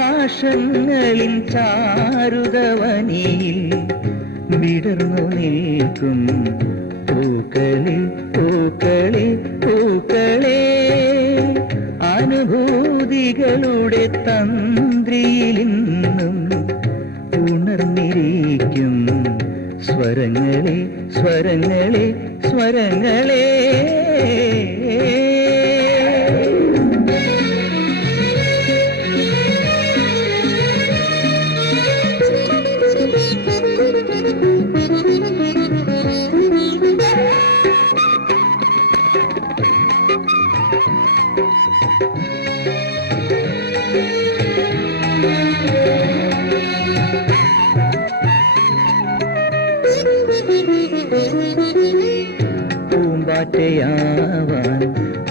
അഭിലാഷങ്ങളിൻ ചാരുതവനിയിൽ വിടർന്നു നിൽക്കും പൂക്കളെ പൂക്കളെ പൂക്കളെ അനുഭൂതികളുടെ തന്ത്രിയിലിന്നും ഉണർന്നിരിക്കും സ്വരങ്ങളെ സ്വരങ്ങളെ സ്വരങ്ങളെ. പൂമ്പാറ്റയാവാൻ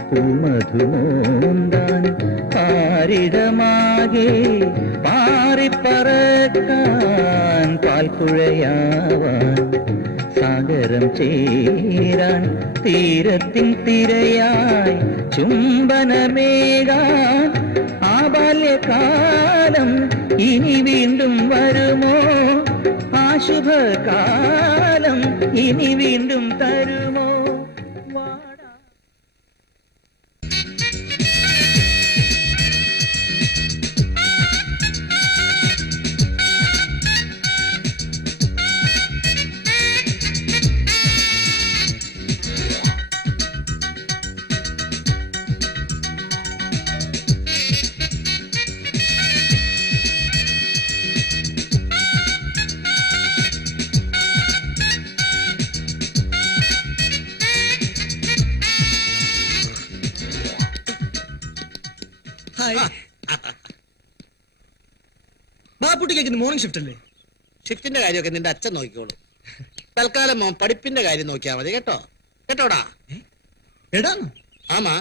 പൂമധുമോന്താൻ പാരിടമാകെ പാറിപ്പറക്കാൻ പാൽക്കുഴയാവാൻ സാഗരം ചേരാൻ തീരത്തിൻ തിരയായി ചുംബനമേകാൻ ആ ബാല്യകാലം ഇനി വീണ്ടും വരുമോ? ആ ശുഭകാലം ഇനി വീണ്ടും തരുമോ? ബാപ്പുട്ടിക്ക് മോർണിംഗ് ഷിഫ്റ്റ് അല്ലേ? ഷിഫ്റ്റിന്റെ കാര്യമൊക്കെ നിന്റെ അച്ഛൻ നോക്കിക്കോളൂ. തൽക്കാലം മോൻ പഠിപ്പിന്റെ കാര്യം നോക്കിയാ മതി കേട്ടോ. കേട്ടോടാ? എടാന്ന്? ആമാ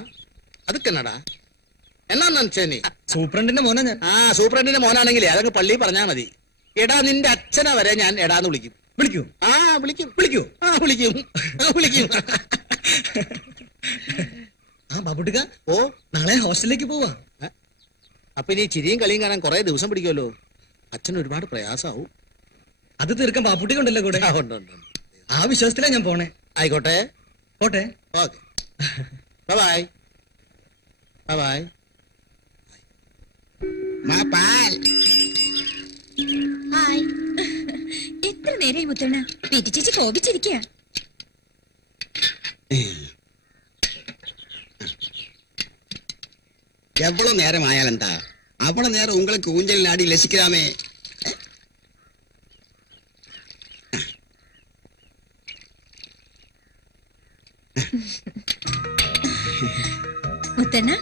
അതൊക്കെ എന്നടാ എന്നാ നീ സൂപ്രണ്ടിന്റെ മോനാ ഞാൻ. ആ സൂപ്രണ്ടിന്റെ മോനാണെങ്കിലേ അതങ്ങ് പള്ളി പറഞ്ഞാ മതി. എടാ നിന്റെ അച്ഛനെ വരെ ഞാൻ എടാന്ന് വിളിക്കും. വിളിക്കൂ? ആ വിളിക്കും. വിളിക്കൂ? ആ വിളിക്കും. വിളിക്കും. ആ ബാപ്പുട്ടിക്ക, ഓ നാളെ ഹോസ്റ്റലിലേക്ക് പോവാ. അപ്പൊ ഇനി ചിരിയും കളിയും കാണാൻ കുറെ ദിവസം പിടിക്കുമല്ലോ. അച്ഛന് ഒരുപാട് പ്രയാസാവും. അത് തീർക്കാൻ ബാപ്പുട്ടിക്ക് ഉണ്ടല്ലോ കൂടെ. ആ വിശ്വാസത്തിലാ ഞാൻ പോണേ. ആയിക്കോട്ടെ, പോട്ടെ. Okay, bye by. ഹായ്. എത്ര നേരമായി മുത്തണ്ണ? പീറ്റി ചേച്ചി കോപിച്ചിരിക്കുക. எவ்வளவு நேரம் ஆயாலண்டா? அவ்வளவு நேரம் உங்களுக்கு ஊஞ்சல் நாடி லசிக்கலாமே. മുത്തണ്ണ,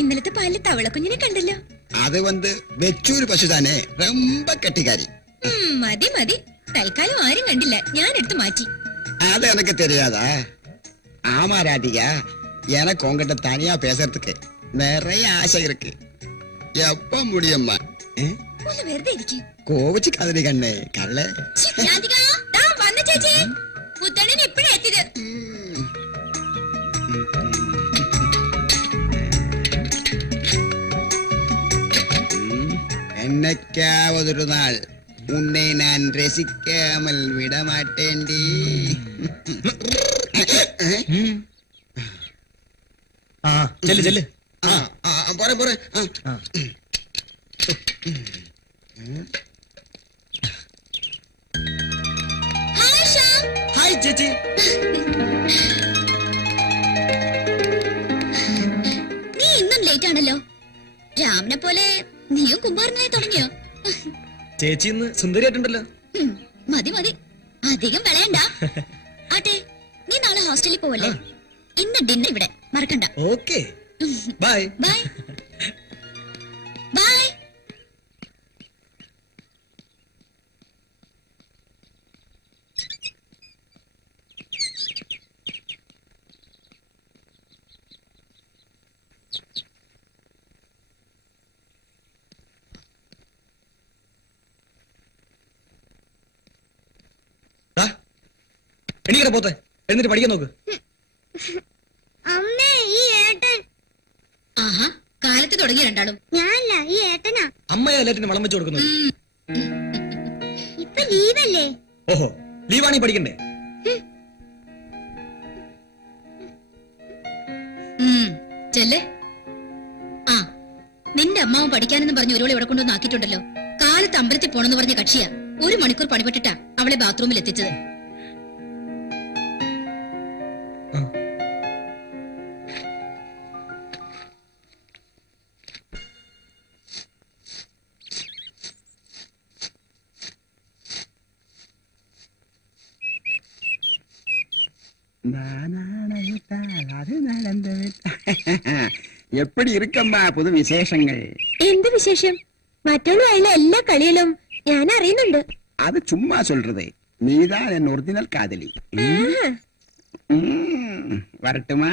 ഇന്നലത്തെ പാലിൽ തവളക്കുഞ്ഞിനെ കണ്ടല്ലോ. அது வெச்சூர் பசுதானே, ரொம்ப கெட்டிக்காரி. മതി മതി, തൽക്കാലം ആരും കണ്ടില്ല, ഞാൻ എടുത്തു മാറ്റി. அது எனக்கு தெரியாதா? ஆமா ராதிகா, எனக்கு உங்ககிட்ட தனியா பேசுறதுக்கு நிறைய ஆசை இருக்கு. எப்ப முடியும்மா? ഒന്ന് വെറുതെ ഇരിക്കും. കോവിച്ച് കതിരി കണ്ണേ കള്ളേ. വന്ന ചേച്ചി, മുത്തണ്ണൻ ഇപ്പഴേ എത്തിയത്. എന്നൊരു നാൾ ഉന്നെ ഞാൻ രസിക്കാമൽ വിടമാട്ടേണ്ടി. ചെല്ല് ചെല്ല്. പോരെ പോരെ. ഹായ് ചേച്ചി. നീ ഇന്നും ലേറ്റ് ആണല്ലോ. രാമനെ പോലെ നീയും കുമ്പാറിനായി തുടങ്ങിയോ? ചേച്ചി ഇന്ന് സുന്ദരിയായിട്ടുണ്ടല്ലോ. മതി മതി, അധികം വിളയണ്ട. ആട്ടെ, നീ നാളെ ഹോസ്റ്റലിൽ പോവല്ലേ? ഇന്ന് ഡിന്നർ ഇവിടെ മറക്കണ്ട. Okay, bye bye bye. എണീക്കട പോത്തെ, എന്നിട്ട് പഠിക്കാൻ നോക്ക്. അമ്മേ ഈ ഏട്ടൻ. ആഹാ, കാലത്ത് തുടങ്ങിയ രണ്ടാളും. ഞാനല്ല, ഈ ഏട്ടനാ. അമ്മയെ എല്ലാറ്റിനും വളം വെച്ച് കൊടുക്കുന്നത്. ഇപ്പൊ ലീവല്ലേ? ഓഹോ, ലീവാണീ പഠിക്കണ്ടേ? ചെല്ലേ. ആ, നിന്റെ അമ്മാവൻ പഠിക്കാനെന്ന് പറഞ്ഞ് ഒരുവളെ ഇവിടെ കൊണ്ടുവന്ന് ആക്കിയിട്ടുണ്ടല്ലോ. കാലത്ത് അമ്പലത്തിൽ പോണെന്ന് പറഞ്ഞ കക്ഷിയാ. 1 മണിക്കൂർ പണിപ്പെട്ടിട്ടാ അവളെ ബാത്റൂമിൽ എത്തിച്ചത്. எப்படி இருக்கம்மா புது விசேஷங்கள்? എന്ത് വിശേഷം? മറ്റുള്ള എല്ലാ കളിയിലും ഞാൻ അറിയുന്നുണ്ട്. அது சும்மா சொல்றது. நீதான் என் ஒரிஜினல் காதலி. வரட்டுமா?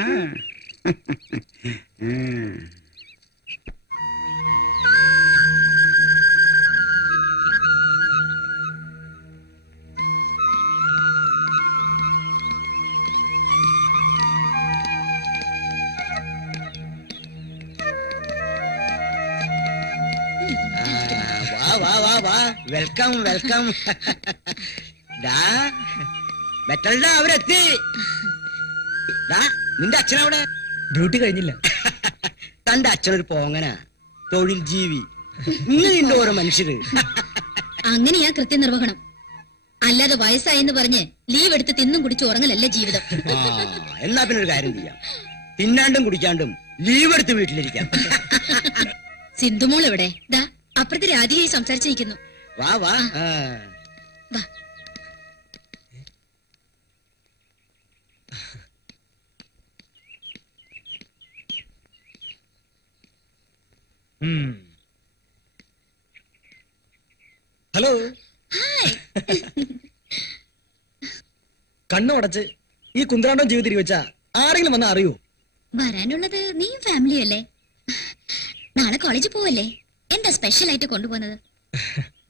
വാ വാ വാ, വെൽക്കം വെൽക്കം. അവരെത്തി. നിന്റെ അച്ഛനവിടെ? ഡ്യൂട്ടി കഴിഞ്ഞില്ല. തന്റെ അച്ഛനൊരു പോങ്ങനാ, തൊഴിൽ ജീവി. ഇങ്ങനെ ഓരോ മനുഷ്യര്. അങ്ങനെയാ കൃത്യനിർവഹണം. അല്ലാതെ വയസ്സായെന്ന് പറഞ്ഞ് ലീവ് എടുത്ത് തിന്നും കുടിച്ച് ഉറങ്ങലല്ല ജീവിതം. എന്നാ പിന്നെ ഒരു കാര്യം ചെയ്യാം, തിന്നാണ്ടും കുടിക്കാണ്ടും ലീവ് എടുത്ത് വീട്ടിലിരിക്കാം. സിന്ധുമോൾ എവിടെ? ദാ അപ്പുറത്തെ രാധികയായി സംസാരിച്ചിരിക്കുന്നു. വാ വാ. വാ. ഹലോ. കണ്ണു അടച്ച് ഈ കുന്ത്രാണ്ടം ജീവിതം തിരിവെച്ചാ ആരെങ്കിലും വന്നാ അറിയോ? വരാനുള്ളത് നീയും ഫാമിലിയും അല്ലേ? നാളെ കോളേജിൽ പോവല്ലേ? എന്താ സ്പെഷ്യൽ ആയിട്ട് കൊണ്ടുപോകുന്നത്?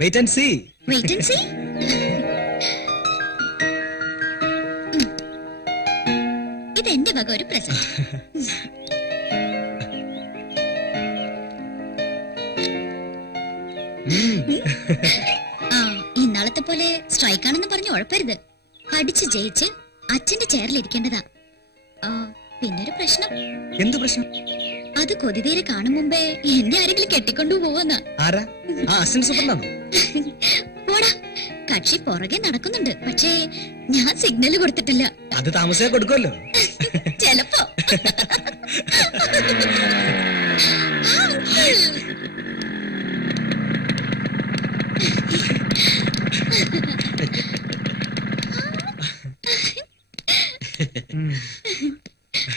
Wait and see. Wait and see. ഇതെന്റെ വക ഒരു പ്രസന്റ്. ഇന്നാളത്തെ പോലെ സ്ട്രൈക്ക് ആണെന്ന് പറഞ്ഞ് ഉഴപ്പരുത്. പഠിച്ച് ജയിച്ച് അച്ഛന്റെ ചെയറിലിരിക്കേണ്ടതാ. പിന്നൊരു പ്രശ്നം. എന്ത് പ്രശ്നം? അത് കൊതിതീരെ കാണും മുമ്പേ എന്നെ ആരെങ്കിലും കെട്ടിക്കൊണ്ടു പോവെന്നാ. ആരാ? ആ അസിസ്റ്റന്റ് സൂപ്രണ്ടാണോ? പോടാ, കക്ഷി പുറകെ നടക്കുന്നുണ്ട്. പക്ഷേ ഞാൻ സിഗ്നൽ കൊടുത്തിട്ടില്ല. അത് താമസിയാ കൊടുക്കുമല്ലോ. ചെലപ്പോ.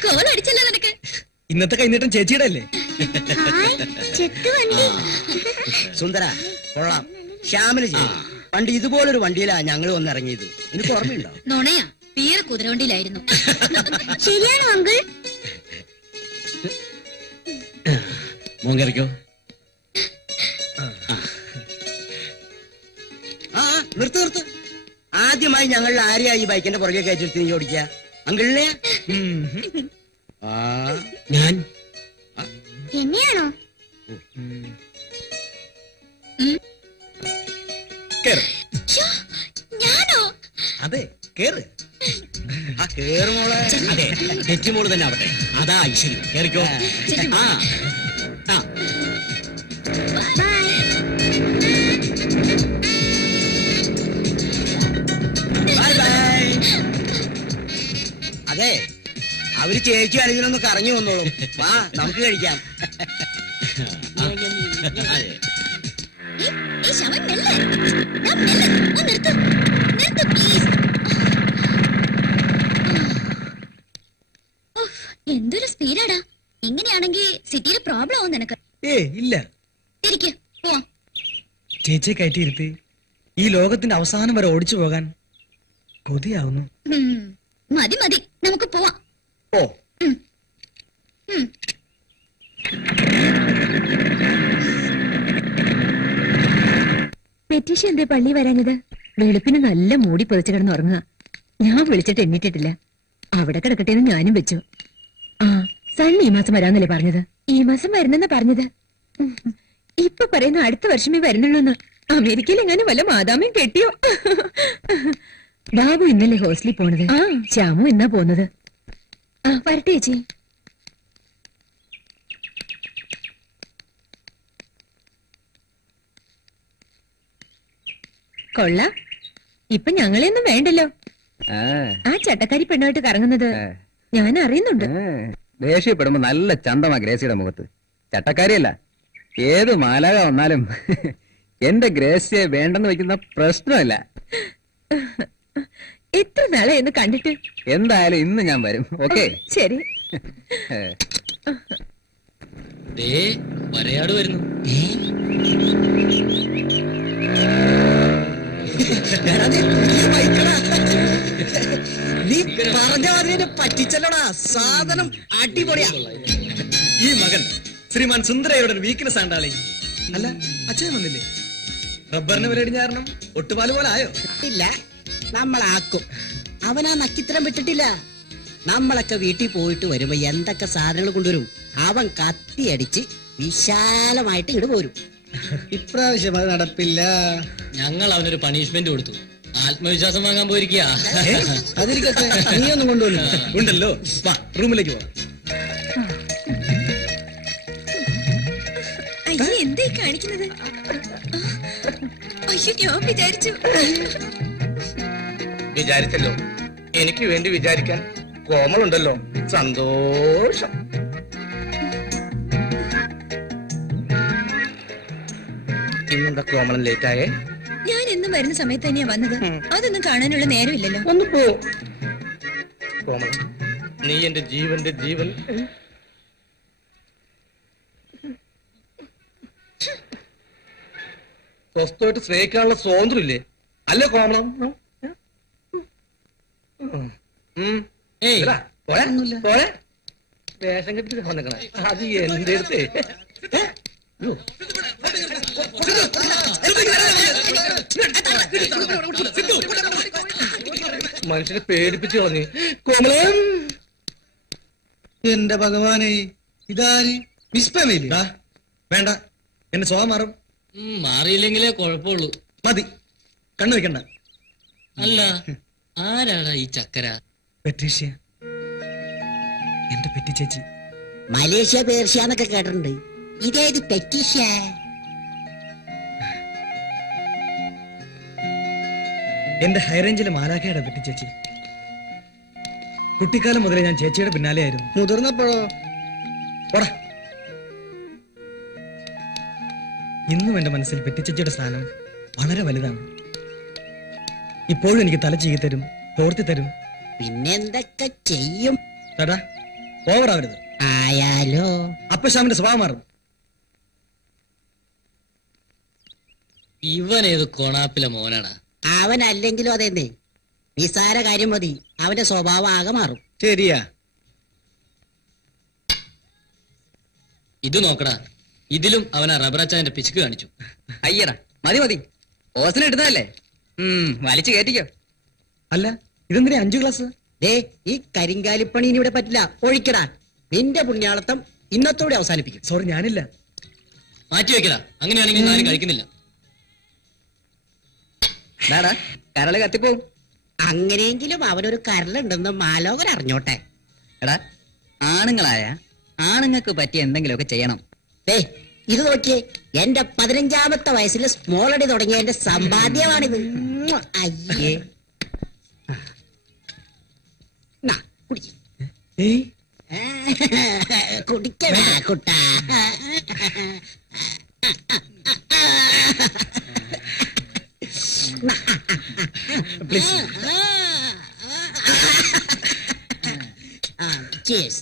കോളടിച്ചല്ലോ നിനക്ക്. ഇന്നത്തെ കൈനീട്ടം ചേച്ചിയുടെ അല്ലേ? സുന്ദര കൊള്ളാം. ശ്യാമിന് ചെയ്യും. പണ്ട് ഇതുപോലൊരു വണ്ടിയിലാ ഞങ്ങൾ വന്നിറങ്ങിയത്. എനിക്ക് ഓർമ്മയുണ്ടോ? നുണയാ, തീരെ കുതിരവണ്ടിയിലായിരുന്നു. ശരിയാണോ അങ്കിൾ? മോങ്കറിക്കോ. നിർത്ത് നിർത്ത്. ആദ്യമായി ഞങ്ങൾ ആരെയാ ഈ ബൈക്കിന്റെ പുറകെ കയറ്റി നീ ഓടിക്കുക? അങ്കിളിനെ? ഞാൻ. എന്നെയാണോ? ഞാനോ? അതെ, കേറ്. ആ കേറുമോളെ. അതെ, തെറ്റിമോള് തന്നെ ആവട്ടെ. അതാ ഐശ്വര്യം. കേറിക്കോ. അതെ, അവര് ചേച്ചി അല്ലെങ്കിലൊന്ന് കറങ്ങി വന്നോളും. വാ, നമുക്ക് കഴിക്കാം. എന്തൊരു സ്പീഡാടാ. ഇങ്ങനെയാണെങ്കിൽ സിറ്റിയിൽ പ്രോബ്ലം ആവും നിനക്ക്. ഇല്ല. ഇരിക്ക്, പോവാം. ചേച്ചിയെ കയറ്റിയിരുത്തി ഈ ലോകത്തിന്റെ അവസാനം വരെ ഓടിച്ചു പോകാൻ കൊതിയാവുന്നു. മതി മതി, നമുക്ക് പോവാം. ഓ. പെറ്റീഷൻ എന്തേ പള്ളി വരാഞ്ഞത്? വെളുപ്പിന് നല്ല മൂടി പൊതിച്ചു കിടന്ന് ഉറങ്ങുക. ഞാൻ വിളിച്ചിട്ട് എണ്ണിട്ടിട്ടില്ല. അവിടെ കിടക്കട്ടെ എന്ന് ഞാനും വെച്ചു. ആ, സണ്ണി ഈ മാസം വരാന്നല്ലേ പറഞ്ഞത്? ഈ മാസം വരുന്നെന്നാ പറഞ്ഞത്. ഇപ്പൊ പറയുന്ന അടുത്ത വർഷമേ വരുന്നുള്ളൂന്ന്. അമേരിക്കയിൽ എങ്ങനെ വല്ല മാതാമയും കെട്ടിയോ? ബാബു ഇന്നലെ ഹോസ്റ്റലിൽ പോണത്. ശ്യാമു എന്നാ പോന്നത്. ആ, വരട്ടെ ചേച്ചി. കൊള്ള, ഇപ്പൊ ഞങ്ങളെയൊന്നും വേണ്ടല്ലോ. ആ ചട്ടക്കാരി പെണ്ണുമായിട്ട് കറങ്ങുന്നത് ഞാൻ അറിയുന്നുണ്ട്. ദേഷ്യപ്പെടുമ്പോ നല്ല ചന്തമാ ഗ്രേസിയുടെ മുഖത്ത്. ചട്ടക്കാരിയല്ല, ഏത് മാലാക വന്നാലും എന്റെ ഗ്രേസിയെ വേണ്ടെന്ന് വെക്കുന്ന പ്രശ്നമല്ല. എത്ര നാളെ എന്ന് കണ്ടിട്ട്. എന്തായാലും ഇന്ന് ഞാൻ വരും. ഓക്കെ, ശരി. വരയാട് വരുന്നു. നീ പറഞ്ഞ അതിനെ പറ്റിച്ചല്ലോടാ. സാധനം അടിപൊളിയാ. ഈ മകൻ ശ്രീമാൻ സുന്ദരയുടെ വീക്ക്നെസ് ആണ്ടാളി. അല്ല, അച്ഛൻ വന്നില്ലേ? റബ്ബറിന് വിലടിഞ്ഞ കാരണം ഒട്ടുപാല് പോലെ ആയോ? ഇല്ല, നമ്മളാക്കും. അവനാ നക്കിത്തരം വിട്ടിട്ടില്ല. നമ്മളൊക്കെ വീട്ടിൽ പോയിട്ട് വരുമ്പോ എന്തൊക്കെ സാധനങ്ങൾ കൊണ്ടുവരും. അവൻ കത്തിയടിച്ച് വിശാലമായിട്ട് ഇങ്ങോട്ട് പോരും. ഇപ്രാവശ്യം അത് നടപ്പില്ല. ഞങ്ങൾ അവനൊരു പണിഷ്മെന്റ് കൊടുത്തു. ആത്മവിശ്വാസം വാങ്ങാൻ പോയിരിക്കുക. അതിരിക്കട്ടെ, നീ ഒന്നും കൊണ്ടുവന്നു ഉണ്ടല്ലോ. വാ, റൂമിലേക്ക് പോവാം. എന്തായി കാണിക്കുന്നത്? അയ്യോ, ഞാൻ വിചാരിച്ചല്ലോ. എനിക്ക് വേണ്ടി വിചാരിക്കാൻ കോമളുണ്ടല്ലോ. സന്തോഷം. ഇന്നെന്താ കോമളൻ ലേറ്റായേ? ഞാൻ എന്നും വരുന്ന സമയത്ത് തന്നെയാ വന്നത്. അതൊന്നും കാണാനുള്ള നേരമില്ലല്ലോ. ഒന്ന് പോ കോമളൻ, നീ എന്റെ ജീവന്റെ ജീവൻ. സ്വസ്ഥമായിട്ട് സ്നേഹിക്കാനുള്ള സ്വാതന്ത്ര്യം ഇല്ലേ? അല്ലേ കോമളം? വേഷം കെട്ടി വന്നിക്കണ അത് എന്റെ അടുത്ത്. മനുഷ്യനെ പേടിപ്പിച്ചു കളഞ്ഞു കോമളം. എന്റെ ഭഗവാനെ, ഇതാര്? വിസ്പമില്ല. വേണ്ട, എന്റെ സ്വഭാവം മാറും. മാറിയില്ലെങ്കിലേ കുഴപ്പമുള്ളൂ. മതി, കണ്ണു വെക്കണ്ട. അല്ല, ആരാടാ ഈ ചക്കര? പെട്രീഷ്യ, എന്റെ പെറ്റി ചേച്ചി. മലേഷ്യ പേർഷ്യ എന്നൊക്കെ കേട്ടിട്ടുണ്ട്. ഇതേത് പെറ്റീഷ്യ? എന്റെ ഹൈറേഞ്ചിലെ മാലാഖയുടെ പെറ്റി ചേച്ചി. കുട്ടിക്കാലം മുതലേ ഞാൻ ചേച്ചിയുടെ പിന്നാലെ ആയിരുന്നു. മുതിർന്നപ്പോഴോ? പോടാ. ഇന്നും എന്റെ മനസ്സിൽ പെറ്റിച്ചേച്ചിയുടെ സ്ഥാനം വളരെ വലുതാണ്. ഇപ്പോഴും എനിക്ക് തല ചീകി തരും, തോർത്തി തരും. പിന്നെന്തൊക്കെ ചെയ്യും? തടാ, ഓവറാവരുത്. ആയാലോ? അപ്പൊ ശ്യാമിന്റെ സ്വഭാവം മാറും. ഇവനേത് കൊണാപ്പിലെ മോനാണ്. അവനല്ലെങ്കിലും അതെന്നെ. നിസാര കാര്യം മതി, അവന്റെ സ്വഭാവം ആകെ മാറും. ശരിയാ. ഇത് നോക്കടാ, ഇതിലും അവനാ റബ്ബറച്ചാന്റെ പിശുക്ക് കാണിച്ചു. അയ്യടാ, മതി മതി, ഓസിന് ഇടുന്നതല്ലേ. വലിച്ചു കയറ്റിക്കോ. അല്ല, ഇതെന്തിനാ 5 ഗ്ലാസ്? ദേ, ഈ കരിങ്കാലിപ്പണി ഇനി ഇവിടെ പറ്റില്ല. ഒഴിക്കടാ. നിന്റെ പുണ്യാളത്തം ഇന്നത്തോടെ അവസാനിപ്പിക്കും. സോറി, ഞാനില്ല. മാറ്റി വെക്കടാ. അങ്ങനെയാണെങ്കിൽ ആരും കഴിക്കുന്നില്ല. കരള് കത്തിപ്പോവും. അങ്ങനെയെങ്കിലും അവനൊരു കരളുണ്ടെന്ന് മാലോകൻ അറിഞ്ഞോട്ടെ. എടാ, ആണുങ്ങളായ ആണുങ്ങൾക്ക് പറ്റിയ എന്തെങ്കിലുമൊക്കെ ചെയ്യണം. ദേ, ഇത് നോക്കിയേ. എന്റെ 15ാമത്തെ വയസ്സിൽ സ്മോൾ അടി തുടങ്ങിയ എന്റെ സമ്പാദ്യമാണിത്. അയ്യേ, കുടിക്കണ കുട്ട. Cheers.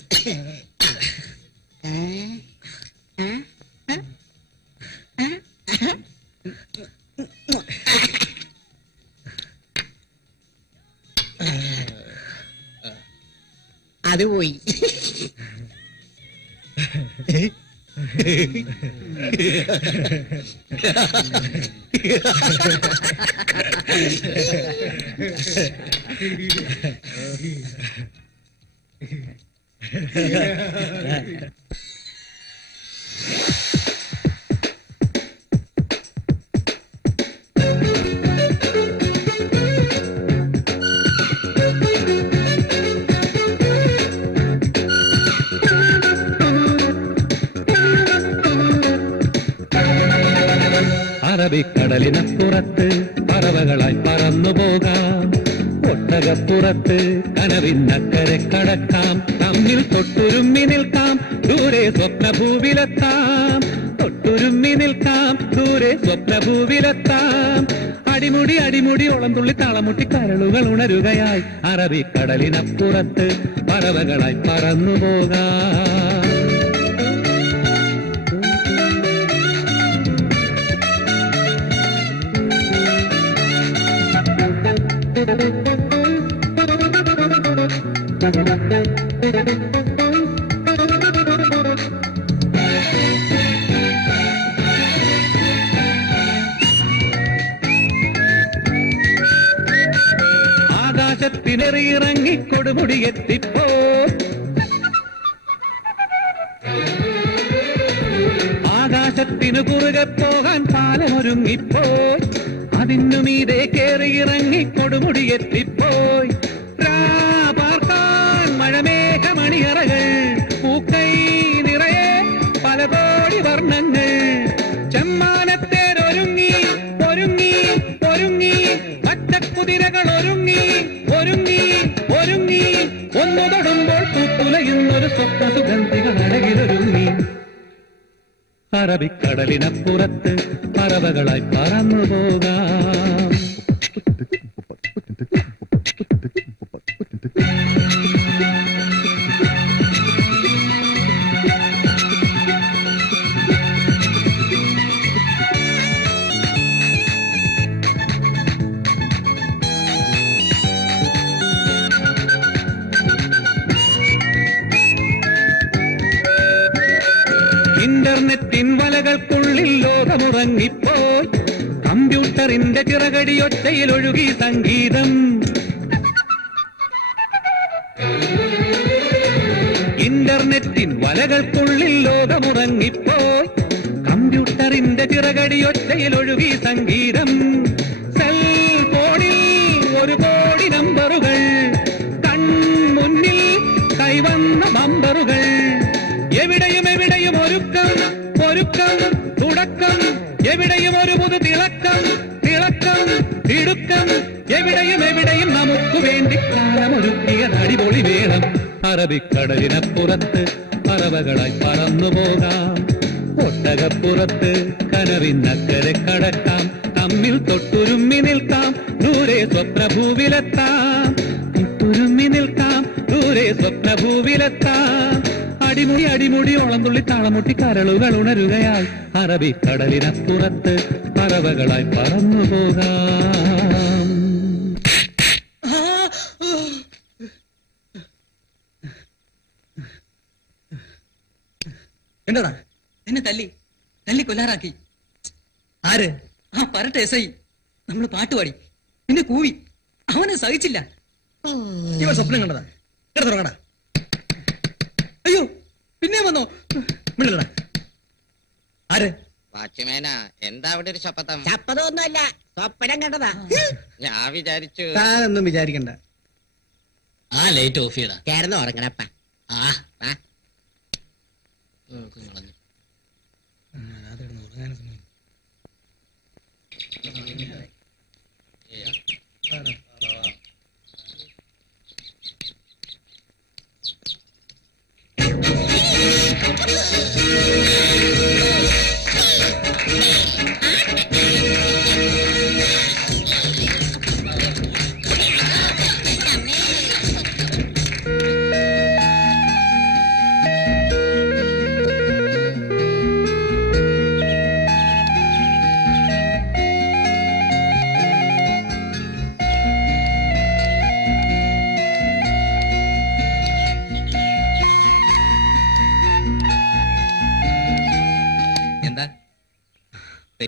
അത് പോയി. അറബിക്കടലിനപ്പുറത്ത് പറവകളായി പറന്നു പോകാം, ഒട്ടകപ്പുറത്ത് കനവിന്നക്കരെ കടക്കാം, തമ്മിൽ തൊട്ടുരുമ്മി നിൽക്കാം, ദൂരെ സ്വപ്നഭൂവിലെത്താം, തൊട്ടുരുമ്മി നിൽക്കാം, ദൂരെ സ്വപ്നഭൂവിലെത്താം. അടിമുടി അടിമുടി ഓളംതുള്ളി താളമുട്ടി കരളുകൾ ഉണരുകയായി, അറബിക്കടലിനപ്പുറത്ത് പറവകളായി പറന്നു പോകാം. ആകാശത്തിനെറിയിറങ്ങി കൊടുമുടിയെത്തിപ്പോ, ആകാശത്തിനു കുറുകെ പോകാൻ പാലമൊരുങ്ങിപ്പോയി, അതിനു മീതെ കേറിയിറങ്ങി കൊടുമുടിയെത്തിപ്പോയി. പാർക്കാൻ മഴമേഘമണിയറകൾ, പൂക്കൈ നിറയെ പല കോടി വർണ്ണങ്ങൾ, ചെമ്മാനത്തേരൊരുങ്ങി ഒരുങ്ങി ഒരുങ്ങി, പച്ചക്കുതിരകൾ ഒരുങ്ങി ഒരുങ്ങി ഒരുങ്ങി, ഒന്നു തൊടുമ്പോൾ പൂത്തുലയുന്നൊരു സ്വപ്ന സുഗന്ധികൾ അഴകിലൊരുങ്ങി. അറബിക്കടലിനപ്പുറത്ത് പറവകളായി പറന്നു പോകാം. ഇന്റർനെറ്റിൻ വലകൾക്കുള്ളിൽ ലോകമുറങ്ങിപ്പോയി, കമ്പ്യൂട്ടറിന്റെ ചിറകടിയൊച്ചയിൽ ഒഴുകി സംഗീതം. ഇന്റർനെറ്റിൻ വലകൾക്കുള്ളിൽ ലോകമുറങ്ങിപ്പോയി, കമ്പ്യൂട്ടറിന്റെ ചിറകടിയൊച്ചയിൽ ഒഴുകി സംഗീതം. സെൽഫോണിൽ 1 കോടി നമ്പറുകൾ, കൺമുന്നിൽ കൈവന്ന ബമ്പറുകൾ, എവിടെയും എവിടെയും ഒരുക്കം ഒരുക്കം തുടക്കം, എവിടെയും ഒരു പുതു തിളക്കം തിളക്കം തിടുക്കം, എവിടെയും എവിടെയും നമുക്ക് വേണ്ടി കാലമൊരുക്കിയ അടിപൊളി വേണം. അറബിക്കടലിനപ്പുറത്ത് പറവകളായി പറന്നു പോകാം, ഒട്ടകപ്പുറത്ത് കനവിന്നക്കരെ കടക്കാം, തമ്മിൽ തൊട്ടുരുമ്മി നിൽക്കാം, ദൂരെ സ്വപ്നഭൂവിലെത്താം, തൊട്ടുരുമ്മി നിൽക്കാം, ദൂരെ സ്വപ്നഭൂവിലെത്താം. അടിമുടി അടിമുടി ഓളംതുള്ളി താളമുട്ടി കരളുകൾ ഉണരുകയായി, അറബിക്കടലിനപ്പുറത്ത് പറവകളായി പറന്നു പോകാം. എന്താടാ എന്നെ തല്ലി കൊല്ലാറാക്കി. ആര്? ആ പരട്ട എസ് ഐ നമ്മള് പാട്ടുപാടി പിന്നെ കൂവി, അവനെ സഹിച്ചില്ല. ഇവൻ സ്വപ്നം കണ്ടതാ. തുടങ്ങടാ. അയ്യോ പിന്നെ വന്നോ? മിണ്ടല്ലടാ. ആര്? വാച്ച്മേന എന്താ അവിടെ ഒരു ശപഥം? ചപ്പതൊന്നുമല്ല, സ്വപ്നം കണ്ടതാ. ഞാൻ വിചാരിച്ചു. താനൊന്നും വിചാരിക്കണ്ട. ആ ലൈറ്റ് ഓഫ് ചെയ്യടാ. ചേർന്ന് ഉറങ്ങണപ്പ.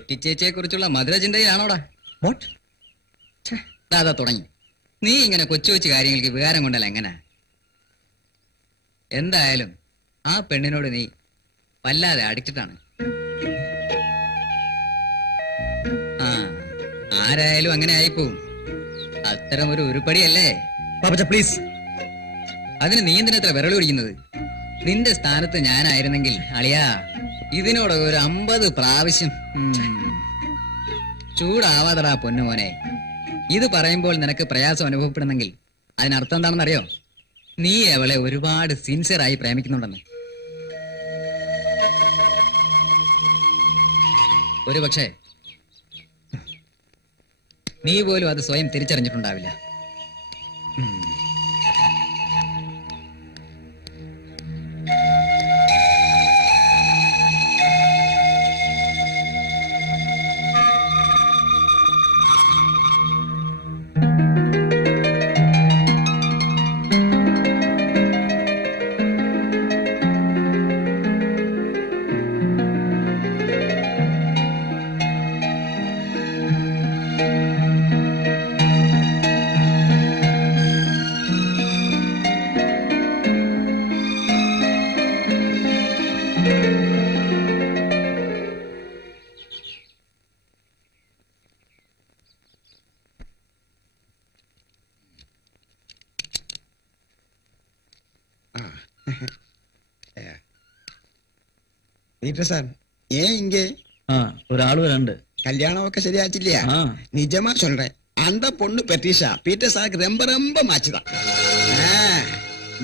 കെട്ടിച്ചേച്ചിയെ കുറിച്ചുള്ള മധുര ചിന്തയിലാണോടാ? അതാ തുടങ്ങി. നീ ഇങ്ങനെ കൊച്ചു കൊച്ചു കാര്യങ്ങൾക്ക് വികാരം കൊണ്ടല്ല എങ്ങനെ? എന്തായാലും ആ പെണ്ണിനോട് നീ വല്ലാതെ അടിച്ചിട്ടാണ്. ആ, ആരായാലും അങ്ങനെ ആയിപ്പോവും. അത്തരം ഒരു ഉരുപ്പടിയല്ലേ പ്ലീസ്. അതിന് നീ എന്തിനാ ഇത്ര വിരൽ പിടിക്കുന്നത്? നിന്റെ സ്ഥാനത്ത് ഞാനായിരുന്നെങ്കിൽ അളിയാ ഇതിനോട് ഒരു 50 പ്രാവശ്യം. ചൂടാവാതടാ പൊന്നുമോനെ. ഇത് പറയുമ്പോൾ നിനക്ക് പ്രയാസം അനുഭവപ്പെടുന്നെങ്കിൽ അതിനർത്ഥം എന്താണെന്നറിയോ? നീ അവളെ ഒരുപാട് സിൻസിയറായി പ്രേമിക്കുന്നുണ്ടെന്ന്. ഒരുപക്ഷെ നീ പോലും അത് സ്വയം തിരിച്ചറിഞ്ഞിട്ടുണ്ടാവില്ല. പീറ്റർ സാർ ஏன் இங்கே? ஒரு ஆள் வரண்டு. கல்யாணம் ഒക്കെ ശരിയാച്ചില്ല. நிஜமா சொல்றேன், அந்த பொண்ணு பெட்ரிஷா பீட்டர் சாருக்கு ரொம்ப ரொம்ப மாச்சுதான்.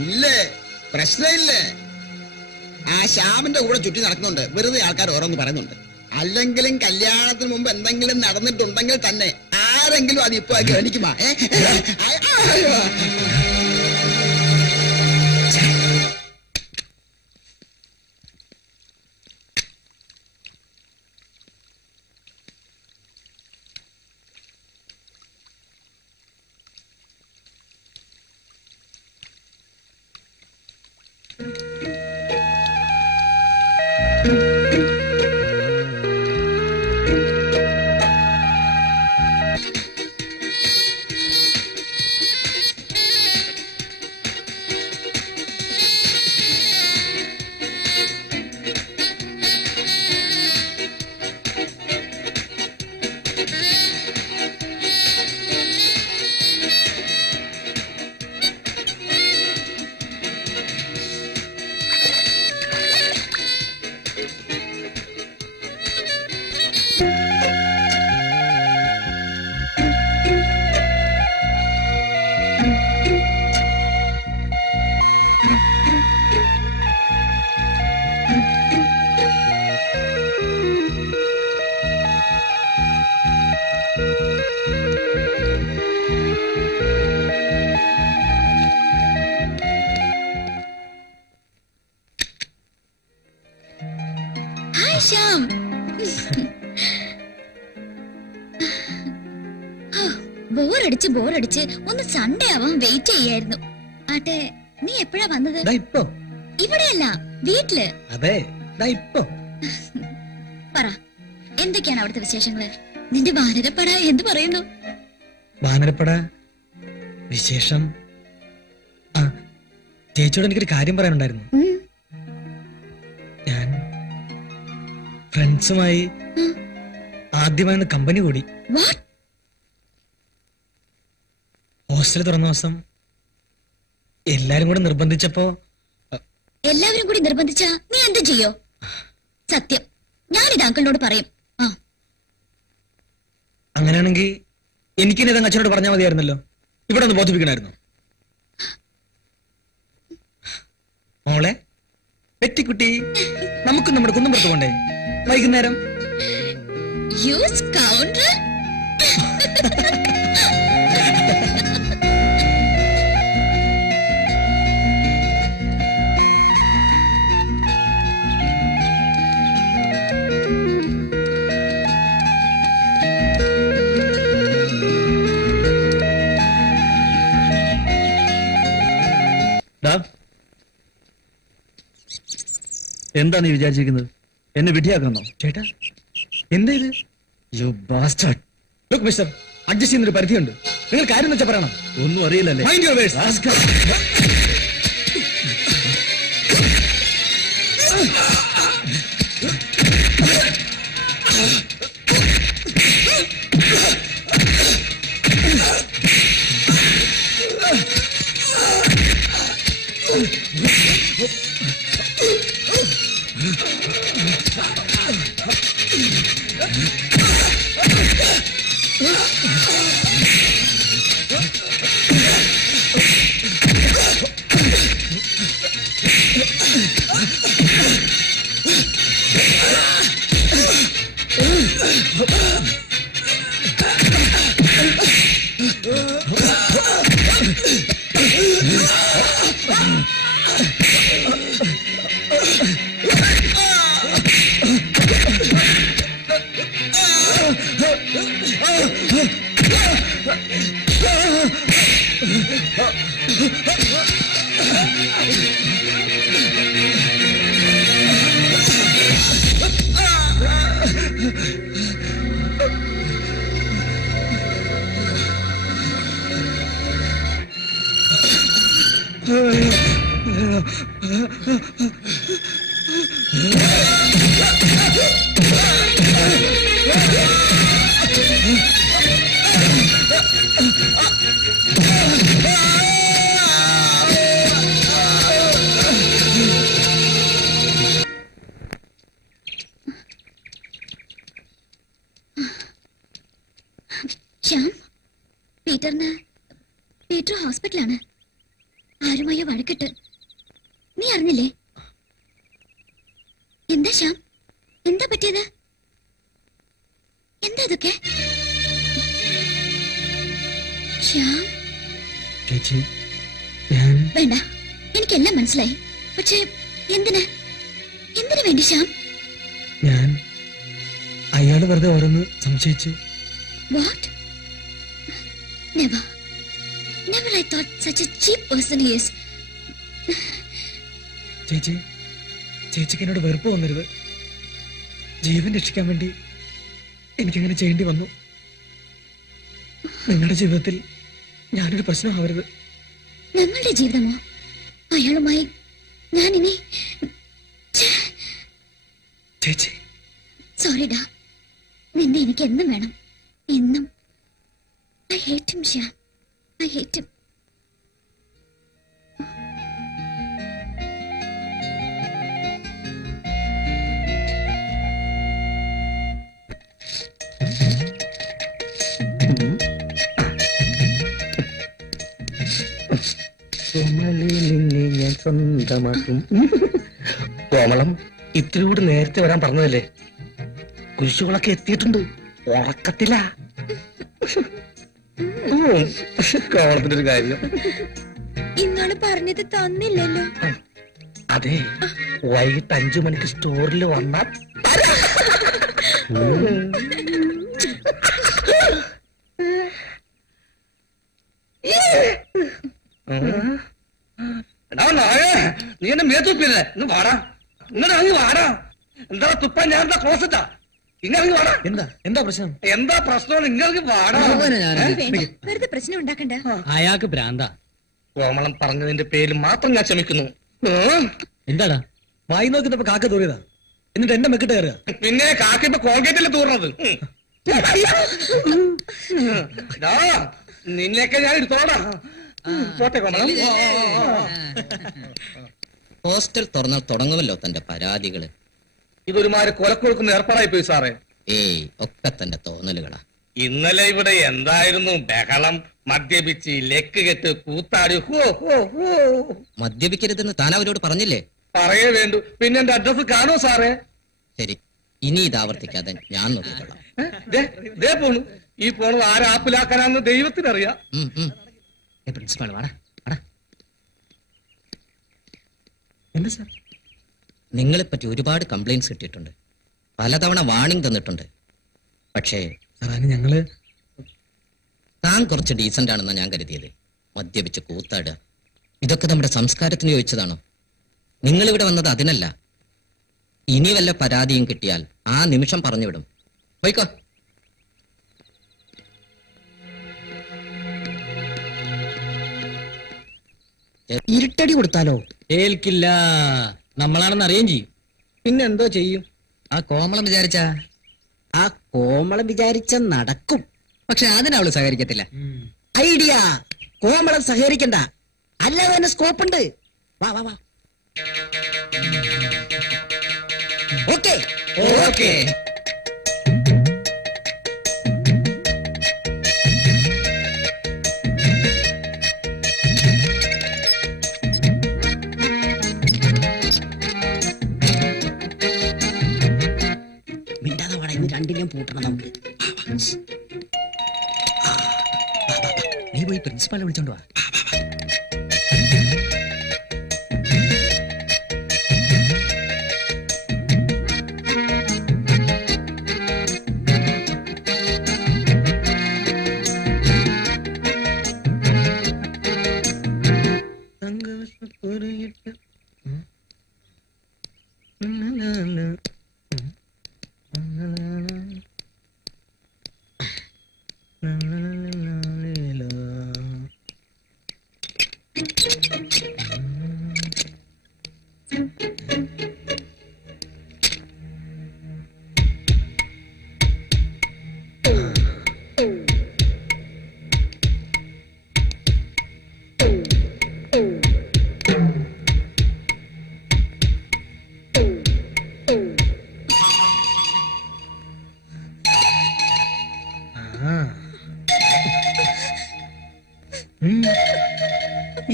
ഇല്ല, പ്രശ്നമില്ല. ആ ശ്യാമിന്റെ കൂടെ ചുറ്റി നടക്കുന്നുണ്ട്. വെറുതെ ആൾക്കാർ ഓരോന്ന് പറയുന്നുണ്ട്. അല്ലെങ്കിലും കല്യാണത്തിന് മുമ്പ് എന്തെങ്കിലും നടന്നിട്ടുണ്ടെങ്കിൽ തന്നെ ആരെങ്കിലും അത് ഇപ്പൊ ഗണിക്കുമാ? ശ്യാം, ബോറടിച്ച് ഒന്ന് സൺഡേ ആവാൻ വെയിറ്റ് ചെയ്യായിരുന്നു. ആട്ടെ, നീ എപ്പോഴാ വന്നത്? ഇവിടെയല്ല, വീട്ടില്. അതെ, ഇപ്പൊ പറ, എന്തൊക്കെയാണ് അവിടുത്തെ വിശേഷങ്ങള്? നിന്റെ വാനരപ്പട എന്ത് പറയുന്നു? വാനരപ്പട വിശേഷം? ചേച്ചിയോട് എനിക്കൊരു കാര്യം പറയാനുണ്ടായിരുന്നു. ഞാൻ ഫ്രണ്ട്സുമായി ആദ്യമായി കമ്പനി കൂടി. ഹോസ്റ്റൽ തുറന്ന ദിവസം എല്ലാരും കൂടെ നിർബന്ധിച്ചപ്പോ. എല്ലാവരും കൂടി നിർബന്ധിച്ച നീ എന്ത് ചെയ്യോ? സത്യം, ഞാനിത് അങ്കിളിനോട് പറയും. അങ്ങനെയാണെങ്കിൽ എനിക്കിനി ഇതങ്ങ് അച്ഛനോട് പറഞ്ഞാൽ മതിയായിരുന്നല്ലോ. ഇവിടെ ഒന്ന് ബോധിപ്പിക്കണമായിരുന്നു. മോളെ പെറ്റിക്കുട്ടി, നമുക്ക് നമ്മുടെ കുന്നുംപുറത്ത് പോണ്ടേ വൈകുന്നേരം? എന്താ നീ വിചാരിച്ചിരിക്കുന്നത്? എന്നെ വിധിയാക്കണോ? ചേട്ടാ, എന്താ ഇത്? ലുക്ക് മിസ്റ്റർ, അഡ്ജസ്റ്റ് ചെയ്യുന്നൊരു പരിധിയുണ്ട്. നിങ്ങൾ കാര്യം വെച്ചാൽ പറയണം. ഒന്നും അറിയില്ലല്ലേ? Mind your words. Shyam, Peter ഹോസ്പിറ്റലാണ്. ആരുമായോ വഴക്കിട്ട്. നീ അറിഞ്ഞില്ലേ? എന്താ ശ്യാം, എന്താ പറ്റിയത്? എന്താ ഇതൊക്കെ? ശ്യാം, വേണ്ട, എനിക്കെല്ലാം മനസ്സിലായി. പക്ഷേ എന്തിന് വേണ്ടി ശ്യാം? ഞാൻ അയാള് വെറുതെ ഓരോന്ന് സംശയിച്ച്. What? Never. Never I thought such a cheap person he is. ചേച്ചിക്ക് എന്നോട് വെറുപ്പ് വന്നരുത്. ജീവൻ രക്ഷിക്കാൻ വേണ്ടി എനിക്കങ്ങനെ ചെയ്യേണ്ടി വന്നു. നിങ്ങളുടെ ജീവിതത്തിൽ ഞാനൊരു പ്രശ്നമാവരുത്. ഞങ്ങളുടെ ജീവിതമോ? അയാളുമായി ഞാനിനി... ചേച്ചി, സോറിഡാ. നിന്നെ എനിക്ക് എന്നും വേണം, എന്നും. I hate him, Shyam. I hate him. ഞാൻ സ്വന്തമാക്കും. കോമളം, ഇത്തിരി കൂടി നേരത്തെ വരാൻ പറഞ്ഞതല്ലേ? കുരിശുകളൊക്കെ എത്തിയിട്ടുണ്ട്. ഉറക്കത്തില്ല. കോമളത്തിന്റെ ഒരു കാര്യം ഇന്നാള് പറഞ്ഞത് തന്നില്ലല്ലോ. അതെ, വൈകിട്ട് 5 മണിക്ക് സ്റ്റോറിൽ വന്നാൽ നീ എന്നെ മേത്തുപ്പില്ലേ? ഇന്ന് വാടാ, ഇങ്ങനെ അങ്ങ് വാടാ. എന്താ തുപ്പാൻ? ഞാൻ എന്താ ക്ലോസറ്റാ? ഇങ്ങനെ വാടാ. എന്താ പ്രശ്നം? എന്താ പ്രശ്നം? ഇങ്ങനെ വാടാ. വെറുതെ പ്രശ്നം ഉണ്ടാക്കണ്ട. അയാൾക്ക് ഭ്രാന്താ. കോമളം പറഞ്ഞതിന്റെ പേരിൽ മാത്രം ഞാൻ ക്ഷമിക്കുന്നു. എന്താടാ വായി നോക്കിട്ടപ്പോ കാക്ക തൂറിയതാ, എന്നിട്ട് എന്റെ മെക്കിട്ട് കയറുക. പിന്നെ കാക്ക ഇപ്പൊ കോൾഗേറ്റല്ലേ തൂർന്നത്? നിന്നെയൊക്കെ ഞാൻ എടുത്തോടാ. പോട്ടെ കോമളം. ഹോസ്റ്റൽ തുറന്നാൽ തുടങ്ങുമല്ലോ തന്റെ പരാതികള്. ഇതൊരുമാതിരി കൊലക്കൊടുക്കുന്ന ഏർപ്പാടായി പോയി സാറേ. ഏയ്, ഒക്കെ തന്റെ തോന്നലുകളാ. ഇന്നലെ ഇവിടെ എന്തായിരുന്നു ബഹളം? മദ്യപിച്ച് ലെക്ക് കെട്ട് കൂത്താടി. മദ്യപിക്കരുതെന്ന് താൻ അവരോട് പറഞ്ഞില്ലേ? പറയേ വേണ്ടു. പിന്നെ എന്റെ അഡ്രസ് കാണോ സാറേ? ശരി, ഇനി ഇത് ആവർത്തിക്കാതെ ഞാൻ നോക്കിക്കൊള്ളാം. ദേ പോണു. ഈ പോണത് ആരാപ്പിലാക്കാനാന്ന് ദൈവത്തിനറിയാം. പ്രിൻസിപ്പാൾ വാടാ. എന്താ സാർ? നിങ്ങളെപ്പറ്റി ഒരുപാട് കംപ്ലൈന്റ്സ് കിട്ടിയിട്ടുണ്ട്. പലതവണ വാണിംഗ് തന്നിട്ടുണ്ട്. പക്ഷേ ഞങ്ങള് താൻ കുറച്ച് ഡീസന്റ് ആണെന്നാ ഞാൻ കരുതിയത്. മദ്യപിച്ച് കൂത്താടുക, ഇതൊക്കെ നമ്മുടെ സംസ്കാരത്തിന് യോജിച്ചതാണോ? നിങ്ങളിവിടെ വന്നത് അതിനല്ല. ഇനി വല്ല പരാതിയും കിട്ടിയാൽ ആ നിമിഷം പറഞ്ഞു വിടും. പോയിക്കോ. ഇരുട്ടടി കൊടുത്താലോ? ഏൽക്കില്ല, നമ്മളാണെന്ന് അറിയുകയും ചെയ്യും. പിന്നെ എന്തോ ചെയ്യും? ആ കോമളം വിചാരിച്ച നടക്കും. പക്ഷെ അതിനവള് സഹകരിക്കത്തില്ല. ഐഡിയ. കോമളം സഹകരിക്കണ്ട, അല്ലാതെ തന്നെ സ്കോപ്പ് ഉണ്ട്. വാ വാ വാ. Okay okay. മിണ്ടാതെ വാടാ, ഇന്ന് രണ്ടിലും പൂട്ടണം നമുക്ക്. നീ പോയി പ്രിൻസിപ്പാളെ വിളിച്ചോണ്ട് വാ.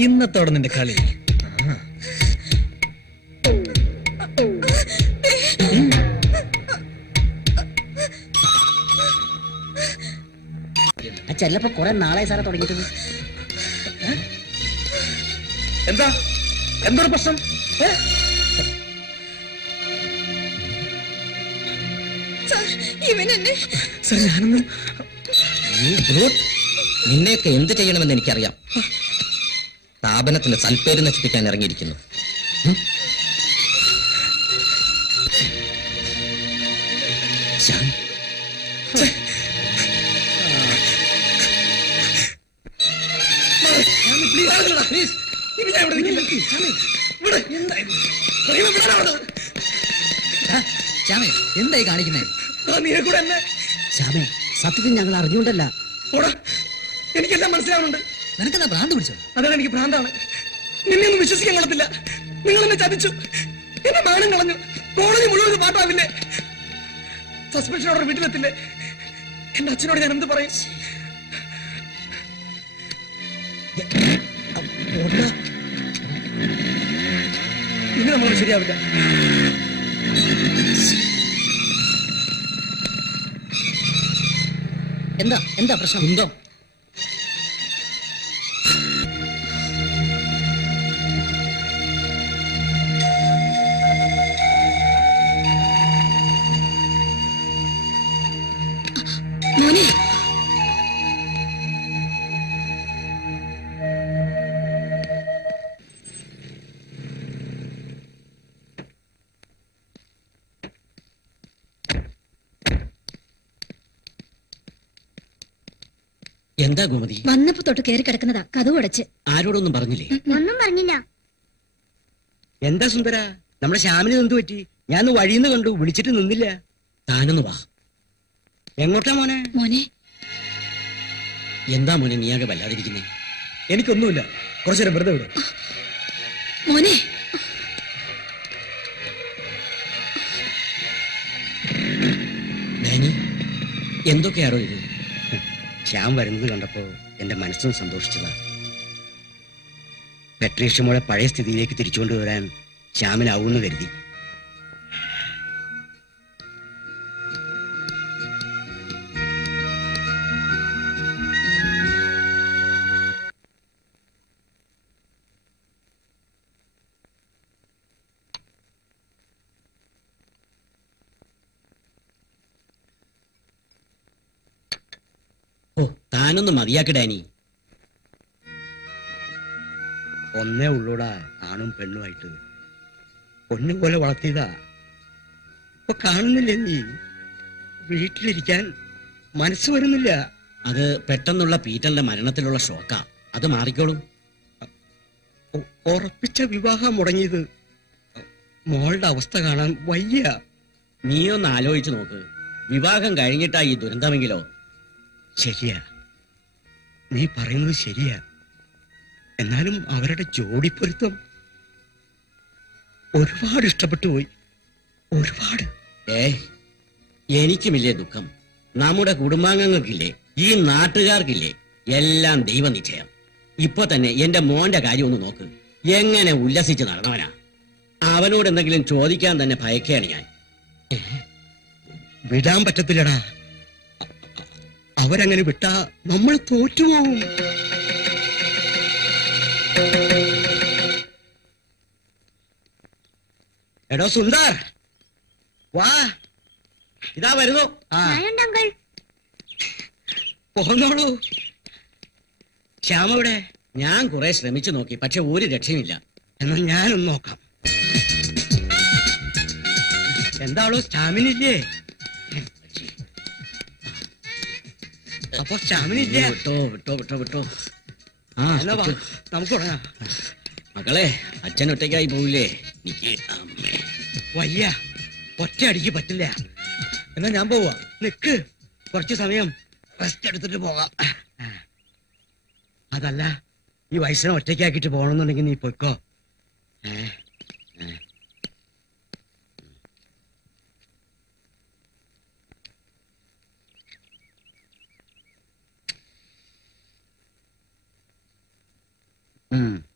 ഇന്നത്തോടെ നിന്റെ കളി. ചെല്ലപ്പോ കുറെ നാളായി സാറെ തുടങ്ങിയിട്ട്. എന്തൊരു പ്രശ്നം? നിന്നെയൊക്കെ എന്ത് ചെയ്യണമെന്ന് എനിക്കറിയാം. സ്ഥാപനത്തിന്റെ സൽപ്പേര് നശിപ്പിക്കാൻ ഇറങ്ങിയിരിക്കുന്നു. എന്തായി കാണിക്കുന്നേ? ശ്യാമേ, സത്യത്തിൽ ഞങ്ങൾ അറിഞ്ഞുകൊണ്ടല്ല. എനിക്കെല്ലാം മനസ്സിലാവുന്നുണ്ട്. നിനക്കെന്താ ഭ്രാന്ത് പിടിച്ചോ? അതാണ് എനിക്ക് ഭ്രാന്താണ്. നിന്നെ ഒന്നും വിശ്വസിക്കാൻ കൊള്ളത്തില്ല. നിങ്ങൾ എന്നെ ചതിച്ചു, എന്നെ മാനം കളഞ്ഞു. കോളേജ് മുഴുവൻ പാട്ടാവില്ലേ? Suspension order വീട്ടിലെത്തില്ലേ? എന്റെ അച്ഛനോട് ഞാൻ എന്ത് പറയും? ഇനി നമ്മൾ ശരിയാവില്ല. എന്താ പ്രശ്നം? എന്തോ മോനെ, എന്താ ഗോമതി? വന്നപ്പോ തൊട്ട് കയറി കിടക്കുന്നതാ, കതവ് അടച്ച്. ആരോടൊന്നും പറഞ്ഞില്ലേ? ഒന്നും പറഞ്ഞില്ല. എന്താ സുന്ദര, നമ്മുടെ ശ്യാമിന് എന്ത് പറ്റി? ഞാൻ വഴിന്ന് കണ്ടു, വിളിച്ചിട്ട് നിന്നില്ല. താനൊന്ന് വാ. എങ്ങോട്ടാ മോനെ? മോനെ, എന്താ മോനെ നീയാകെ വല്ലാതിരിക്കുന്നേ? എനിക്കൊന്നുമില്ല, കുറച്ചു നേരം വെറുതെ വിടും. മോനെ, ഡാനി, എന്തൊക്കെയാണോ ഇത്? ശ്യാം വരുന്നത് കണ്ടപ്പോ എന്റെ മനസ്സും സന്തോഷിച്ചതാ. പെട്രീഷ്യ മോളെ പഴയ സ്ഥിതിയിലേക്ക് തിരിച്ചുകൊണ്ടുവരാൻ ശ്യാമിനാവൂന്ന് കരുതി. ഓ, താനൊന്ന് മതിയാക്കി ഡാനി. ഒന്നേ ഉള്ളൂടാ, ആണും പെണ്ണുമായിട്ട്. പൊന്നും പോലെ വളർത്തിയതാ. ഇപ്പൊ കാണുന്നില്ലേ നീ? വീട്ടിലിരിക്കാൻ മനസ്സ് വരുന്നില്ല. അത് പെട്ടെന്നുള്ള പീറ്ററിന്റെ മരണത്തിലുള്ള ഷോക്കാ. അത് മാറിക്കോളും. ഉറപ്പിച്ച വിവാഹം മുടങ്ങിയത്. മോളുടെ അവസ്ഥ കാണാൻ വയ്യ. നീയൊന്ന് ആലോചിച്ചു നോക്ക്. വിവാഹം കഴിഞ്ഞിട്ടാ ഈ ദുരന്തമെങ്കിലോ? ശരിയാ, നീ പറയുന്നത് ശരിയാ. എന്നാലും അവരുടെ ജോഡിപ്പൊരുത്തം ഒരുപാട് ഇഷ്ടപ്പെട്ടു പോയി. ഒരുപാട്. എനിക്കുമില്ലേ ദുഃഖം. നമ്മുടെ കുടുംബാംഗങ്ങൾക്കില്ലേ, ഈ നാട്ടുകാർക്കില്ലേ, എല്ലാം ദൈവനിശ്ചയം. ഇപ്പൊ തന്നെ എന്റെ മോന്റെ കാര്യം ഒന്ന് നോക്ക്. എങ്ങനെ ഉല്ലസിച്ച് നടന്നവനാ. അവനോട് എന്തെങ്കിലും ചോദിക്കാൻ തന്നെ ഭയക്കുകയാണ് ഞാൻ. വിടാൻ പറ്റത്തില്ലടാ. അവരങ്ങനെ വിട്ടാ നമ്മൾ തോറ്റുപോകും. എടോ സുന്ദർ, വാ, ഇതാ വരുന്നു. പോന്നോളൂ. ശ്യാമവിടെ? ഞാൻ കുറെ ശ്രമിച്ചു നോക്കി, പക്ഷെ ഒരു രക്ഷയുമില്ല. എന്നാൽ ഞാനൊന്ന് നോക്കാം. എന്താളോ, സ്റ്റാമിനില്ലേ? അപ്പൊ സ്റ്റാമിനില്ലേ? വിട്ടോ വിട്ടോ വിട്ടോ വിട്ടോ. എന്നാ വാ, നമുക്ക് തുടങ്ങാം. മക്കളെ, അച്ഛൻ ഒറ്റയ്ക്കായി പോവില്ലേ? എനിക്ക് അമ്മേ വയ്യ, ഒറ്റ അടിക്ക് പറ്റില്ല. എന്നാ ഞാൻ പോവാ. നിക്ക്, കുറച്ച് സമയം റെസ്റ്റ് എടുത്തിട്ട് പോകാം. അതല്ല, ഈ വയസ്സിനെ ഒറ്റയ്ക്കാക്കിട്ട് പോകണമെന്നുണ്ടെങ്കിൽ നീ പൊയ്ക്കോ.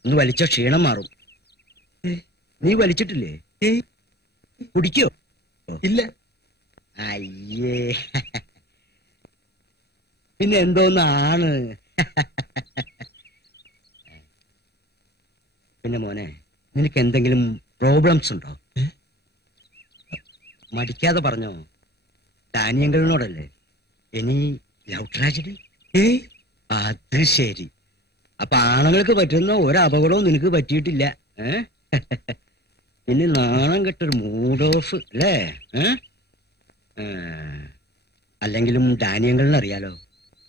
ഒന്ന് വലിച്ച ക്ഷീണം മാറും. നീ വലിച്ചിട്ടില്ലേ? കുടിക്കോ? ഇല്ല. അയ്യേ, പിന്നെ എന്തോന്നാണ്. പിന്നെ മോനെ, നിനക്ക് എന്തെങ്കിലും പ്രോബ്ലംസ് ഉണ്ടോ? മടിക്കാതെ പറഞ്ഞോ. ഡാനിയങ്കളിനോടല്ലേ? ഇനി ലവ് ട്രാജഡി? അത് ശരി. അപ്പൊ ആണുങ്ങൾക്ക് പറ്റുന്ന ഒരപകടവും നിനക്ക് പറ്റിയിട്ടില്ല. പിന്നെ നാണം കെട്ടൊരു മൂഡ് ഓഫ് അല്ലേ? അല്ലെങ്കിലും ഡാനിയങ്കളിന് അറിയാലോ,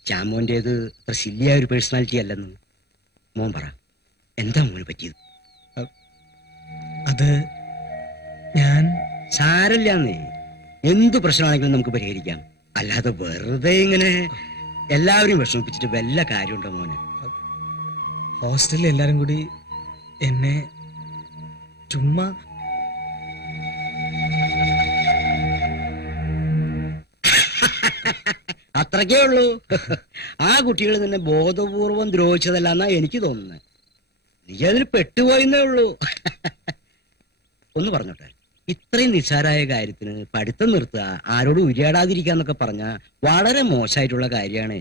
ചാമോന്റേത് അത്ര സില്ലിയായ ഒരു പേഴ്സണാലിറ്റി അല്ലെന്ന്. മോൻ പറ, എന്താ മോന് പറ്റിയത്? അത് ഞാൻ സാരല്ലാന്നേ. എന്ത് പ്രശ്നമാണെങ്കിലും നമുക്ക് പരിഹരിക്കാം. അല്ലാതെ വെറുതെ ഇങ്ങനെ എല്ലാവരും വിഷമിപ്പിച്ചിട്ട് വല്ല കാര്യമുണ്ടോ മോനെ? ഹോസ്റ്റലിൽ എല്ലാരും കൂടി എന്നെ ചുമ്മാ അത്രക്കേ ഉള്ളൂ. ആ കുട്ടികൾ നിന്നെ ബോധപൂർവം ദ്രോഹിച്ചതല്ലെന്നാ എനിക്ക് തോന്നുന്നത്. നീ അതിൽ പെട്ടുപോയെന്നേ ഉള്ളൂ. ഒന്ന് പറഞ്ഞോട്ടെ, ഇത്രയും നിസ്സാരായ കാര്യത്തിന് പഠിത്തം നിർത്തുക, ആരോടും ഉരിയാടാതിരിക്കാന്നൊക്കെ പറഞ്ഞ വളരെ മോശമായിട്ടുള്ള കാര്യമാണ്.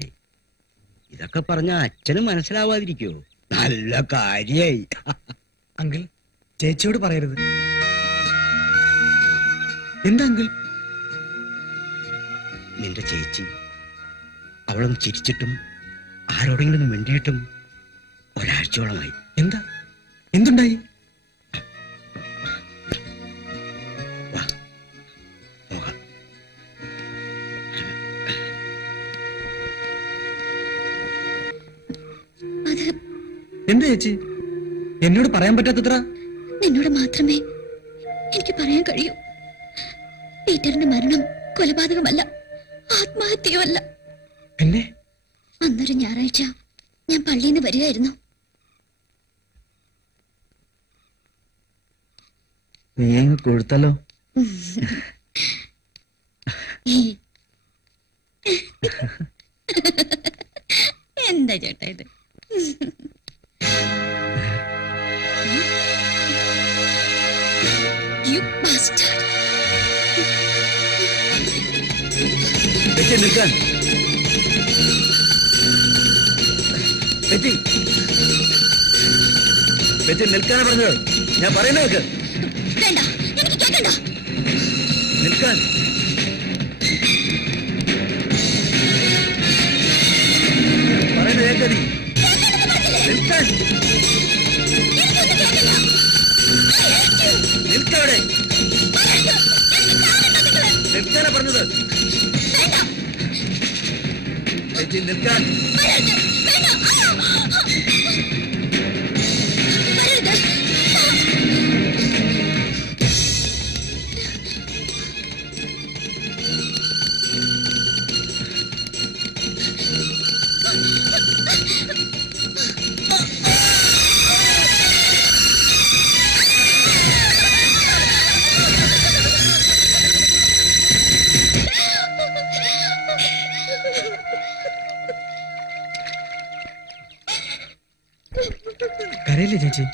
ഇതൊക്കെ പറഞ്ഞ അച്ഛന് മനസ്സിലാവാതിരിക്കോ? നല്ല കാര്യായി. അങ്കിൾ, ചേച്ചിയോട് പറയരുത്. എന്താ അങ്കിൾ? നിന്റെ ചേച്ചി അവളൊന്ന് ചിരിച്ചിട്ടും ആരോടെങ്കിലും മിണ്ടിയിട്ടും ഒരാഴ്ചയോളമായി. എന്താ? എന്തുണ്ടായി? പോകാം. എന്താ ചേച്ചി എന്നോട് പറയാൻ പറ്റാത്തത്ര? നിന്നോട് മാത്രമേ എനിക്ക് പറയാൻ കഴിയൂ. പീറ്ററിന്റെ മരണം കൊലപാതകമല്ല, ആത്മഹത്യയുമല്ല. പിന്നെ അന്നൊരു ഞായറാഴ്ച ഞാൻ പള്ളിയിൽ നിന്ന് വരികയായിരുന്നു. നീ അങ്ങ് കൊടുത്തല്ലോ. എന്താ ചേട്ടാ ഇത്? You bastard. നിൽക്കാൻ നിൽക്കാനാ പറഞ്ഞത്. ഞാൻ പറയുന്നത് കേൾക്ക്. വേണ്ട, എനിക്ക് കേൾക്കണ്ട. നിൽക്കാൻ. പറയുന്നത് കേൾക്ക. നീ നിൽക്കാൻ. നിൽക്കവിടെ. നിൽക്കാനാ പറഞ്ഞത്. നിൽക്കാൻ. കരയില്ലേ ചേച്ചി?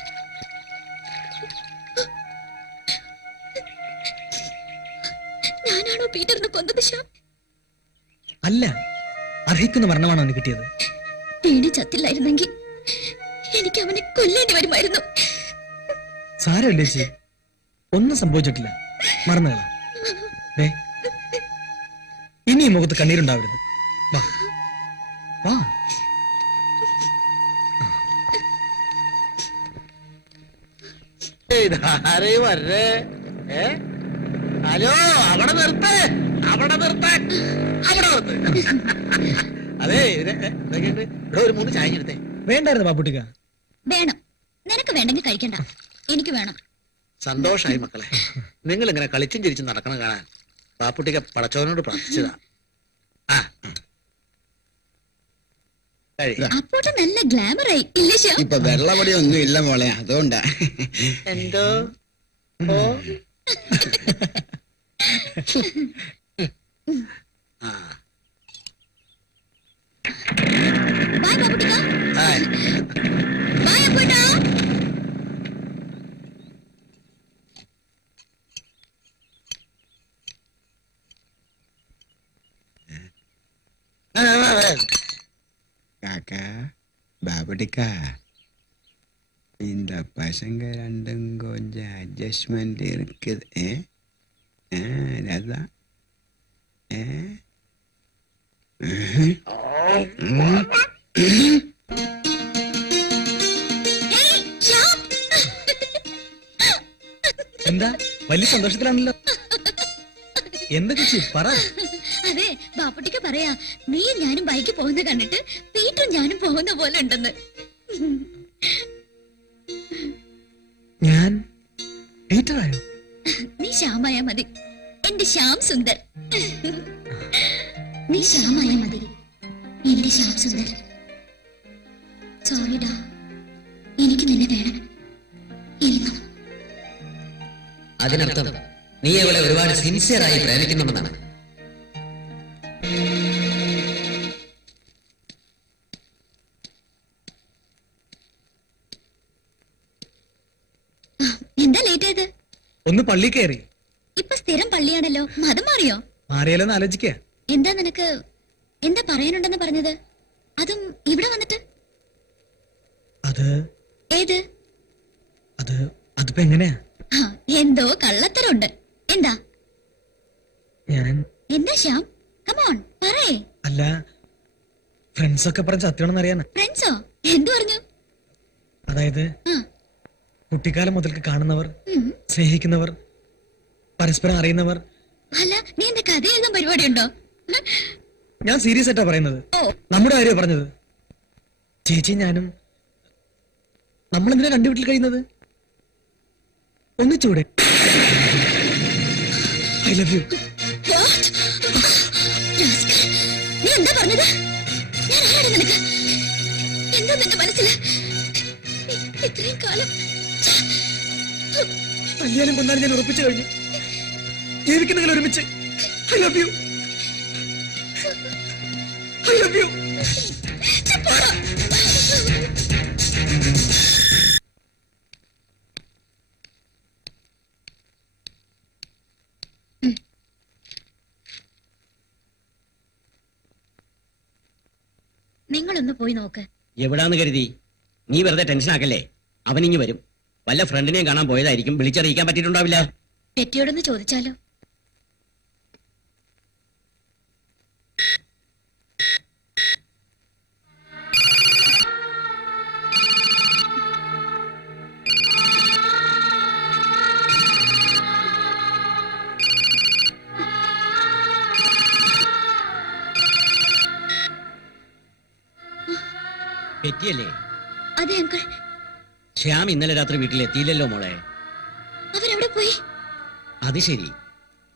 ഞാനാണോ പീറ്ററിനെ കൊന്നത് ശ്യാം? അല്ല, അർഹിക്കുന്ന മരണമാണ് അവന് കിട്ടിയത്. വീണി ചത്തില്ലായിരുന്നെങ്കിൽ എനിക്ക് അവനെ കൊല്ലേണ്ടി വരുമായിരുന്നു. സാരമില്ല ചേച്ചി, ഒന്നും സംഭവിച്ചിട്ടില്ല, മറന്നുകളാ. ഇനി ഈ മുഖത്ത് കണ്ണീരുണ്ടാവരുത്. വാ വാ. ഹലോ, അവിടെ നിർത്തേ, അവിടെ നിർത്താൻ, അവിടെ നിർത്ത്. അതെ, ഇവിടെ ഒരു 3 ചായ എടുത്തേ. വേണ്ടായിരുന്നു ബാപ്പുട്ടിക്ക? വേണം. നിനക്ക് വേണ്ടെങ്കിൽ കഴിക്കണ്ട, എനിക്ക് വേണം. സന്തോഷായി മക്കളെ, നിങ്ങൾ ഇങ്ങനെ കളിച്ചും ചിരിച്ചും നടക്കണം കാണാൻ ബാപ്പുട്ടിക്ക പടച്ചവനോട് പ്രാർത്ഥിച്ചതാ. അപ്പോട്ട് നല്ല ഗ്ലാമറായി ഇല്ലേ ശ്യാം? ഇപ്പൊ വെള്ളപൊടി ഒന്നും ഇല്ല മോളെ, അതുകൊണ്ടാ. എന്തോ ബൈ ബാബുട്ടിക്ക. ബൈ അപ്പൂട്ടാ. காக்கா பாபடிக்கா, இந்த பசங்க ரெண்டும் கொஞ்சம் அட்ஜஸ்ட்மெண்ட் இருக்குது. அதான் എന്താ വലിയ സന്തോഷത്തിലാണല്ലോ? എന്താ ചേച്ചി പറ. അതെ, ബാപ്പുട്ടിക്ക് പറയാ, നീ ഞാനും ബൈക്ക് പോകുന്ന കണ്ടിട്ട് പീറ്ററും ഞാനും പോകുന്ന പോലെ ഉണ്ടെന്ന്. ഞാൻ പീറ്ററായോ? നീ ശ്യാമായ മതി, എന്റെ ശ്യാം സുന്ദർ. നീ ശ്യാമായ മതി, എന്റെ ശ്യാം സുന്ദർ. സോറിഡാ, എനിക്ക് നിന്നെ വേണം. ഇരുന്നു. അതിനർത്ഥം നീ അവളെ ഒരുപാട് സിൻസിയറായി പ്രേമിക്കുന്നുണ്ടെന്നാണ്. എന്താ ലേറ്റ് ആയത്? ഒന്ന് പള്ളി കയറി. ഇപ്പൊ സ്ഥിരം പള്ളിയാണല്ലോ, മതം മാറിയോ? മാറിയാലോന്ന് ആലോചിക്ക. എന്താ നിനക്ക് എന്താ പറയാനുണ്ടെന്ന് പറഞ്ഞത്? അതും ഇവിടെ വന്നിട്ട്? അത് ഏത്? അതിപ്പോ എങ്ങനെയാ? എന്തോ കള്ളത്തരമുണ്ട്. എന്താ ഞാൻ എന്താ ശ്യാം? കമോൺ പറയേ. അല്ല, ഫ്രണ്ട്സ് ഒക്കെ പറഞ്ഞ സത്യമാണെന്ന് അറിയാനാ. ഫ്രണ്ട്സോ? എന്തു പറഞ്ഞു? അതായത് കുട്ടിക്കാലം മുതൽക്ക് കാണുന്നവർ, സ്നേഹിക്കുന്നവർ, പരസ്പരം അറിയുന്നവർ. അല്ല, നീ എന്റെ കഥ എഴുതാൻ പരിപാടിയുണ്ടോ? ഞാൻ സീരിയസ് ആയിട്ടാ പറയുന്നത്. നമ്മുടെ കാര്യമാ പറഞ്ഞത്. ചേച്ചി ഞാനും നമ്മളെന്തിനാ 2 വീട്ടിൽ കഴിയുന്നത്? ഒന്നിച്ചൂടെ? I love you. നീ എന്താ പറഞ്ഞത്? ഞാൻ ആരാണ് നിനക്ക്? എന്താ നിന്റെ മനസ്സില്? ഇത്രയും കാലം കല്യാണം കൊണ്ടാലും ഞാൻ ഉറപ്പിച്ചു കഴിഞ്ഞു. ജീവിക്കുന്നെങ്കിൽ ഒരുമിച്ച്. I love U. I love U. നിങ്ങളൊന്ന് പോയി നോക്ക്. എവിടാന്ന് കരുതി? നീ വെറുതെ ടെൻഷൻ ആക്കല്ലേ. അവനിങ്ങി വരും. വല്ല ഫ്രണ്ടിനെയും കാണാൻ പോയതായിരിക്കും, വിളിച്ചറിയിക്കാൻ പറ്റിയിട്ടുണ്ടാവില്ല. പെറ്റിയോടൊന്ന് ചോദിച്ചാലോ? പെറ്റിയല്ലേ? അതെ അങ്കിൾ. ശ്യാം ഇന്നലെ രാത്രി വീട്ടിലെത്തിയില്ലല്ലോ മോളെ. അവരെവിടെ പോയി? അത് ശരി,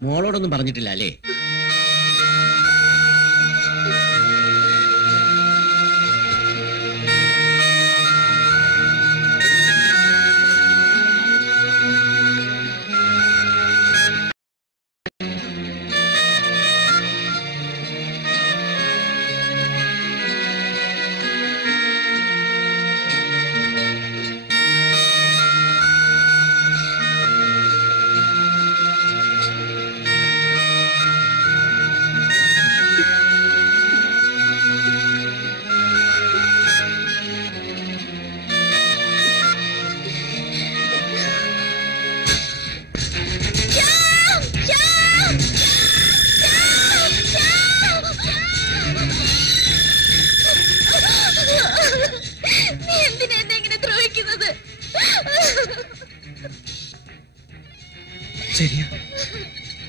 മോളോടൊന്നും പറഞ്ഞിട്ടില്ല അല്ലേ? ശരിയാ,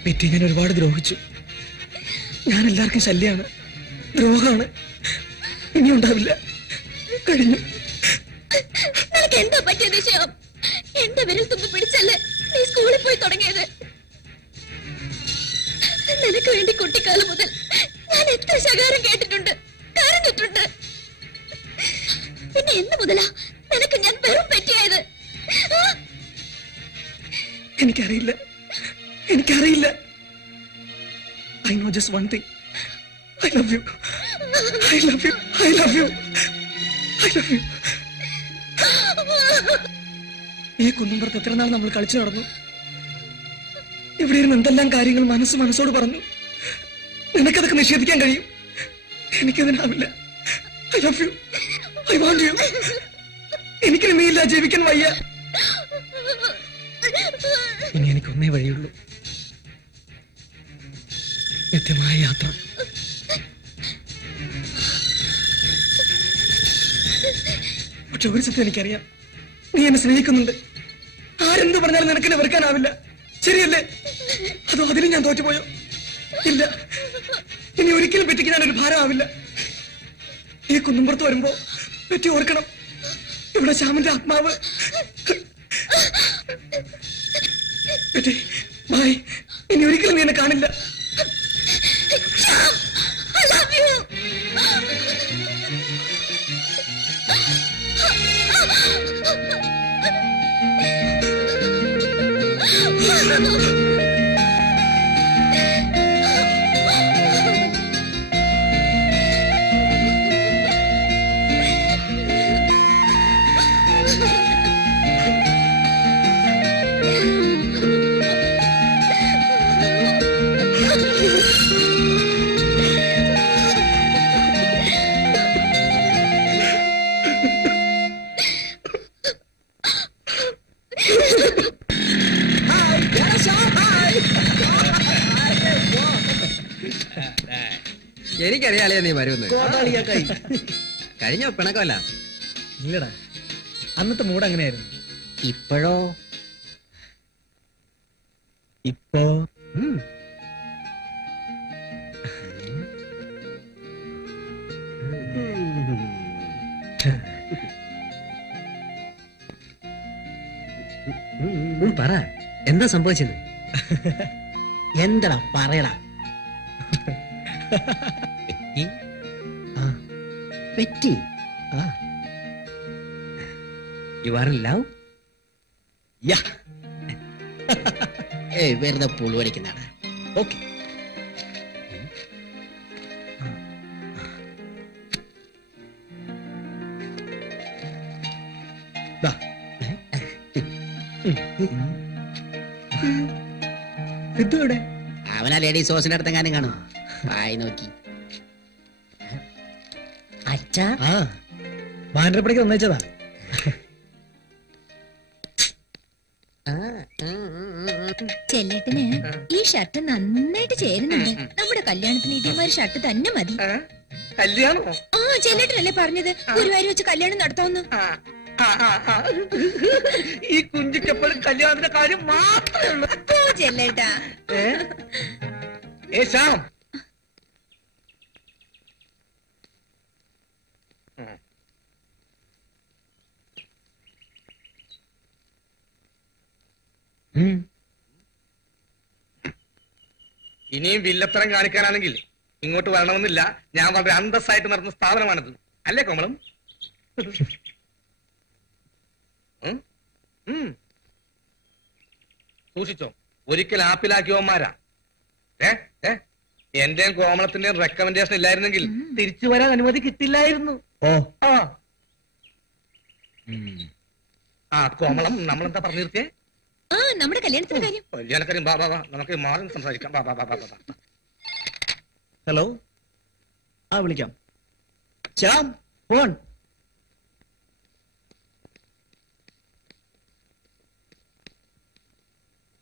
പെറ്റി ഞാൻ ഒരുപാട് ദ്രോഹിച്ചു. ഞാൻ എല്ലാവർക്കും ശല്യാണ്, ദ്രോഹമാണ്. ഇനി ഉണ്ടാവില്ല, കഴിഞ്ഞു. നിനക്ക് എന്താ പറ്റിയത് ശ്യാം? എന്റെ വിരൽ തുമ്പ് പിടിച്ചല്ലേ നീ സ്കൂളിൽ പോയി തുടങ്ങിയത്? നിനക്ക് വേണ്ടി കുട്ടിക്കാലം മുതൽ ഞാൻ എത്ര ശകാരം കേട്ടിട്ടുണ്ട്, കരഞ്ഞിട്ടുണ്ട്. പിന്നെ എന്ന് മുതലാ നിനക്ക് ഞാൻ വെറും പറ്റിയായത്? എനിക്കറിയില്ല. I know just one thing. I love you. I love you. I love you. I love you. ഈ കുന്നുംപുറത്ത് എത്ര നാൾ നമ്മൾ കളിച്ചു നടന്നു. ഇവിടെ ഇരുന്ന് എന്തെല്ലാം കാര്യങ്ങൾ മനസ്സോട് പറഞ്ഞു. നിനക്കതൊക്കെ നിഷേധിക്കാൻ കഴിയും, എനിക്കതിനാവില്ല. I love you. I want you. എനിക്ക് നീയില്ല ജീവിക്കാൻ വയ്യ. ഇനി എനിക്കൊന്നേ വഴിയുള്ളൂ, നിത്യമായ യാത്ര. പക്ഷെ ഒരു സത്യം എനിക്കറിയാം, നീ എന്നെ സ്നേഹിക്കുന്നുണ്ട്. ആരെന്ത് പറഞ്ഞാലും നിനക്കെന്നെ വെറുക്കാനാവില്ല, ശരിയല്ലേ? അതോ അതിലും ഞാൻ തോറ്റുപോയോ? ഇല്ല, ഇനി ഒരിക്കലും പെറ്റിക്ക് ഞാനൊരു ഭാരമാവില്ല. ഈ കുന്നുംപുറത്ത് വരുമ്പോ പെറ്റി ഓർക്കണം, ഇവിടെ ശ്യാമിന്റെ ആത്മാവ്. പെറ്റി ബൈ, ഇനി ഒരിക്കലും നീ എന്നെ കാണില്ല. എനിക്കറിയാലേ നീ വരുമെന്ന്. കഴിഞ്ഞ പിണക്കമല്ല. ഇല്ലടാ, അന്നത്തെ മൂഡ് അങ്ങനെയായിരുന്നു. ഇപ്പോഴോ? ഇപ്പോ പറ, എന്താ സംഭവിച്ചത്? എന്തടാ പറയടാ. Petty you are in love? വെറുതെ പുളുവടിക്കുന്നതാണ്. ഓക്കെ, സിദ്ധുവിടെ? അവനാ ലേഡീസ് ഹോസ്റ്റലിന്റെ അടുത്തെങ്ങാനും കാണും. വായി നോക്കി. അച്ഛാ, മാനരപ്പടിക്ക് ഒന്നയച്ചതാ. ചെല്ലേട്ടന് ഈ ഷർട്ട് നന്നായിട്ട് ചേരുന്നുണ്ട്. നമ്മുടെ കല്യാണത്തിന് ഇതേമാതിരി ഷർട്ട് തന്നെ മതി. കല്യാണോ? ആ, ചെല്ലേട്ടനല്ലേ പറഞ്ഞത് ഗുരുവായൂർ വെച്ച് കല്യാണം നടത്താമെന്ന്. ഈ കുഞ്ചിക്കെപ്പോഴും കല്യാണത്തിന്റെ കാര്യം മാത്രമേ ഉള്ളൂ. ചെല്ലേട്ടാ. ശ്യാം, ഇനിയും വില്ലത്തരം കാണിക്കാനാണെങ്കിൽ ഇങ്ങോട്ട് വരണമെന്നില്ല. ഞാൻ വളരെ അന്തസ്സായിട്ട് നടന്ന സ്ഥാപനമാണിത്, അല്ലേ കോമളം? സൂക്ഷിച്ചോ, ഒരിക്കൽ ആപ്പിലാക്കിയവന്മാരാ. എന്റെയും കോമളത്തിന്റെയും റെക്കമെൻഡേഷൻ ഇല്ലായിരുന്നെങ്കിൽ തിരിച്ചു വരാൻ അനുമതി കിട്ടില്ലായിരുന്നു. കോമളം, നമ്മളെന്താ പറഞ്ഞു നിർത്തിയേ? നമ്മുടെ കല്യാണത്തിന്റെ കാര്യം. കല്യാണക്കാരും നമുക്ക് മാറി സംസാരിക്കാം. ഹലോ, വിളിക്കാം. ശ്യാം, ഫോൺ.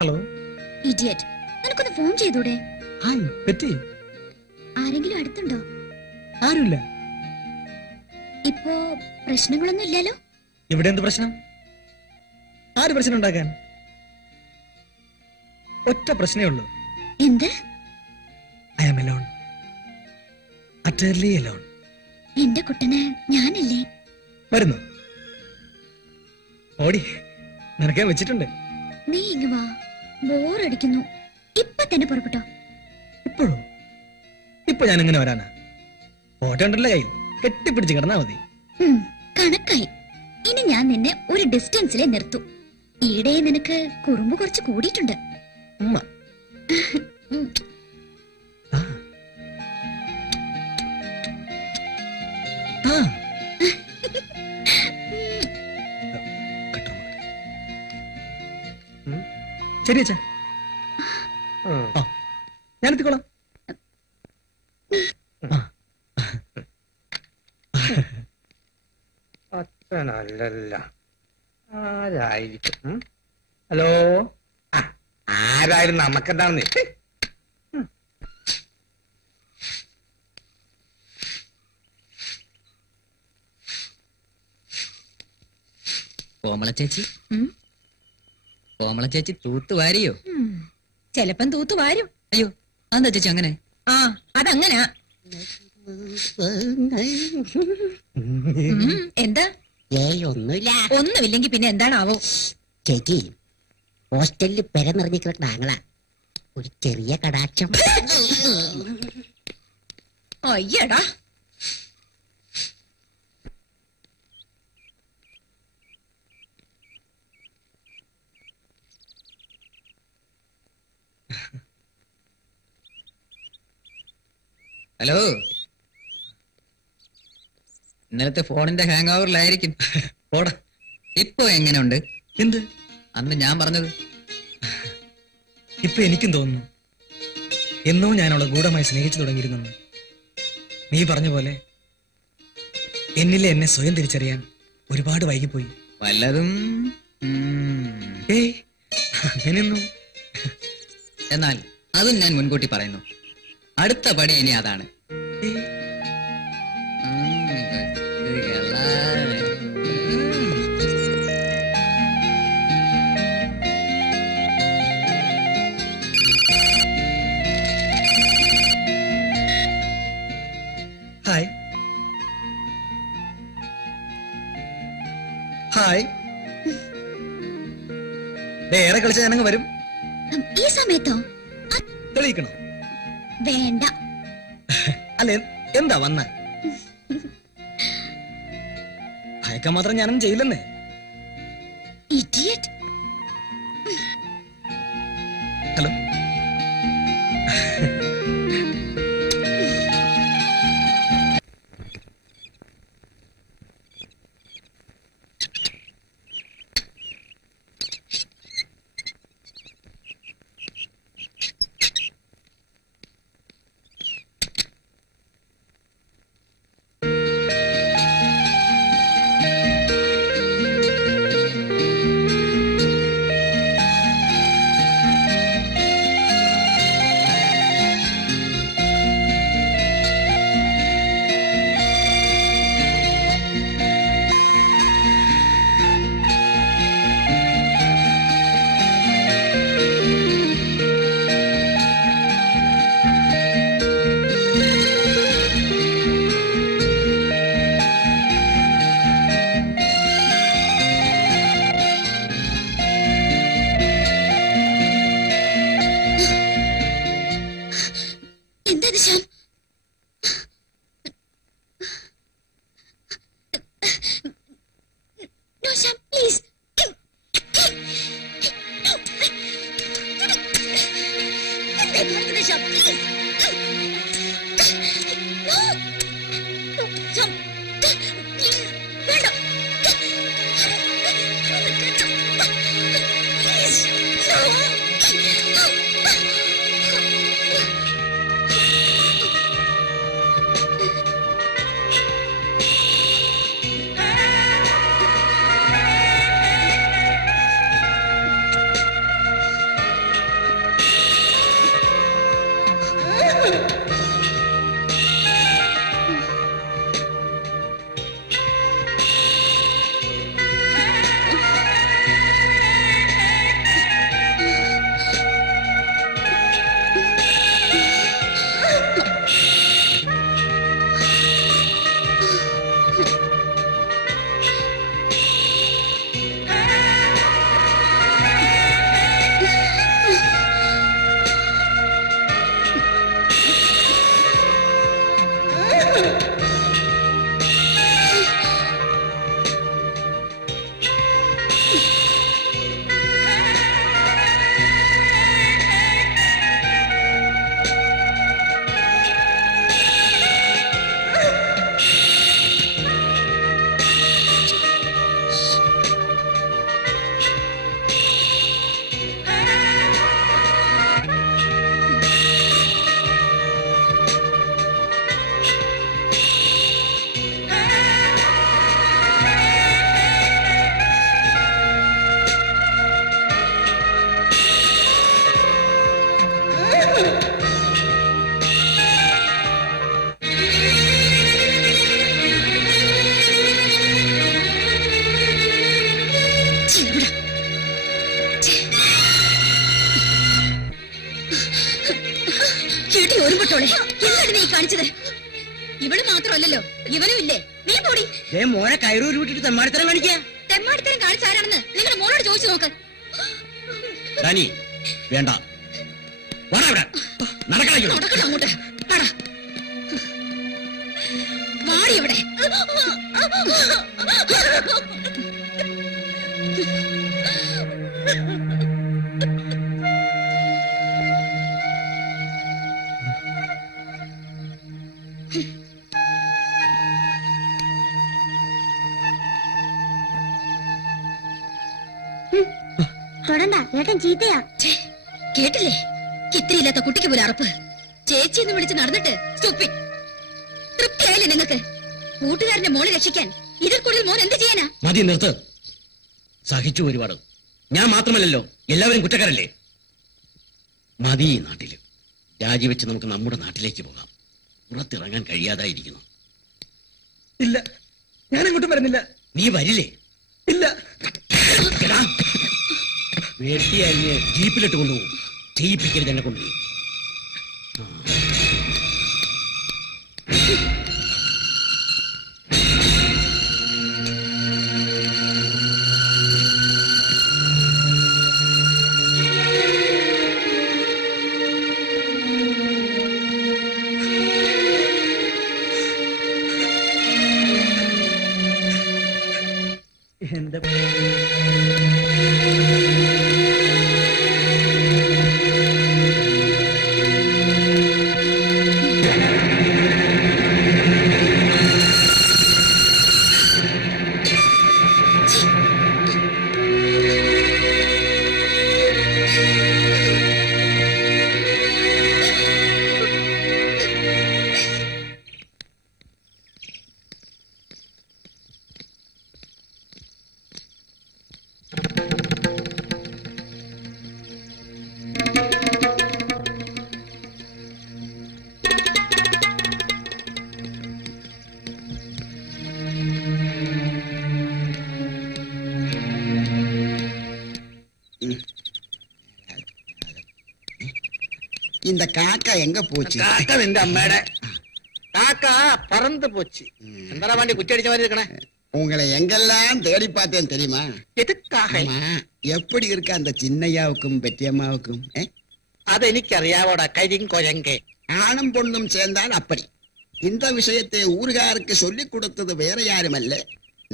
ഹലോ ഇഡിയറ്റ്, നിനക്കൊന്ന് ഫോൺ ചെയ്തൂടെ? ഹായ് പെറ്റി. ആരെങ്കിലും അടുത്തുണ്ടോ? ആരുമില്ല. ഇപ്പോ പ്രശ്നങ്ങളൊന്നും ഇല്ലല്ലോ? ഇവിടെ എന്ത് പ്രശ്നം? ആര് പ്രശ്നം ഉണ്ടാക്കാൻ? ഒറ്റ പ്രശ്നമേ ഉള്ളൂ. എന്ത്? I am alone, utterly alone. എന്റെ കുട്ടന് ഞാനല്ലേ? വരുന്നു. ഓടി, നിനക്കാൻ വെച്ചിട്ടുണ്ട്. നീ ഇങ്ങ് വാ, ബോറടിക്കുന്നു. ഇപ്പൊ തന്നെ പുറപ്പെട്ടോ. ഇപ്പോഴും? ഇപ്പൊ ഞാൻ എങ്ങനെ വരാനാ? ഫോട്ടോ ഉണ്ടല്ലോ കയ്യിൽ, കെട്ടിപ്പിടിച്ച് കിടന്നാ മതി. കണക്കായി. ഇനി ഞാൻ നിന്നെ ഒരു ഡിസ്റ്റൻസിലെ നിർത്തൂ. ഈടെ നിനക്ക് കുറുമ്പ് കുറച്ച് കൂടിയിട്ടുണ്ട്. ഉമ്മ. ശരി അച്ഛാ, ഞാനെത്തിക്കോളാം. അച്ഛനല്ല, ആരായിരിക്കും? ഹലോ, ആരായിരുന്നു? നമുക്കെന്താണെന്ന് കോമള ചേച്ചി, കോമള ചേച്ചി തൂത്ത് വാരിയോ? ചെലപ്പം തൂത്ത് വാരും. അയ്യോ, അതെന്താ ചേച്ചി അങ്ങനെ? ആ, അതങ്ങനാ. എന്താ? ഒന്നുമില്ല. ഒന്നുമില്ലെങ്കി പിന്നെ എന്താണാവോ? ചേച്ചി, ഹോസ്റ്റലിൽ പെര നിറഞ്ഞിരിക്കുന്ന താങ്കളാ. ഒരു ചെറിയ കടാക്ഷം. അയ്യടാ, ഹലോ, ഇന്നലത്തെ ഫോണിന്റെ ഹാങ് ഓവറിലായിരിക്കും. പോടാ. ഇപ്പൊ എങ്ങനെയുണ്ട്? എന്ത്? അന്ന് ഞാൻ പറഞ്ഞത്. ഇപ്പൊ എനിക്കും തോന്നുന്നു എന്നോ ഞാൻ അവളെ ഗൂഢമായി സ്നേഹിച്ചു തുടങ്ങിയിരുന്നെന്ന്. നീ പറഞ്ഞ പോലെ എന്നിലെ എന്നെ സ്വയം തിരിച്ചറിയാൻ ഒരുപാട് വൈകിപ്പോയി. വല്ലതും ഏയ്, അങ്ങനെയൊന്നും. എന്നാൽ അതും ഞാൻ മുൻകൂട്ടി പറയുന്നു, അടുത്ത പടി ഇനി അതാണ്. Hi hi. ഏറെ കളിച്ച ഞാനങ്ങ് വരും. ഈ സമയത്തോ? തെളിയിക്കണോ? വേണ്ട. അല്ലെ, എന്താ വന്ന? ഭയക്കാൻ മാത്രം ഞാനൊന്നും ചെയ്യില്ലെന്നേ. ഇഡിയറ്റ്. ഹലോ. എന്താണ് നീ കാണിച്ചത്? ഇവള് മാത്രമല്ലല്ലോ, ഇവനും ഇല്ലേ? നീ പോടി. മോനെ കയറൂരി വിട്ടിട്ട് തെമ്മാടിത്തരം കാണിക്കാ. തെമ്മാടിത്തരം കാണിച്ച ആരാണെന്ന് നിങ്ങളുടെ മോളോട് ചോദിച്ചു നോക്ക്. വേണ്ട, നടക്കണം അങ്ങോട്ട്. വാടി ഇവിടെ. തൊടണ്ട, ഏട്ടൻ ചീത്തയാ. കേട്ടില്ലേ? ഇത്രയില്ലാത്ത കുട്ടിക്ക് പോലും അറപ്പ്. ചേച്ചി എന്ന് വിളിച്ച് നടന്നിട്ട് തൃപ്തിയായില്ലേ നിങ്ങൾക്ക്? കൂട്ടുകാരന്റെ മോളെ രക്ഷിക്കാൻ ഇതിൽ കൂടുതൽ മോൻ എന്ത് ചെയ്യാനാ? മതി, നിർത്ത്. സഹിച്ചു ഒരുപാട്. ഞാൻ മാത്രമല്ലല്ലോ, എല്ലാവരും കുറ്റക്കാരല്ലേ? മതി. ഈ നാട്ടില് രാജിവെച്ച് നമുക്ക് നമ്മുടെ നാട്ടിലേക്ക് പോകാം. പുറത്തിറങ്ങാൻ കഴിയാതായിരിക്കുന്നു. ഇല്ല, ഞാൻ അങ്ങോട്ടും വരുന്നില്ല. നീ വരില്ലേ? ഇല്ല. വെട്ടിയരിഞ്ഞ് ജീപ്പിലിട്ട് കൊണ്ടുപോകും. ചെയ്യിപ്പിക്കരുത് എന്നെ കൊണ്ട്. എന്റെ இந்த காக்கா எங்க போச்சு? காக்கா இந்த அம்மாட காக்கா பறந்து போச்சு. எந்தடா வண்டி குச்சி அடிச்ச மாதிரி இருக்கனே. உங்களை எங்கெல்லாம் தேடி பார்த்தேன் தெரியுமா? எதுக்காக? எப்படி இருக்க அந்த சின்னையாவுக்கும் பெட்டியம்மாவுக்கும்? அது எனக்கு அறியாவோட கைதிங்கொயங்கே. ஆணும் பொண்ணும் சேர்ந்தால் அப்படி. இந்த விஷயத்தை ஊர்காருக்கு சொல்லிக் கொடுத்தது வேற யாருமல்ல,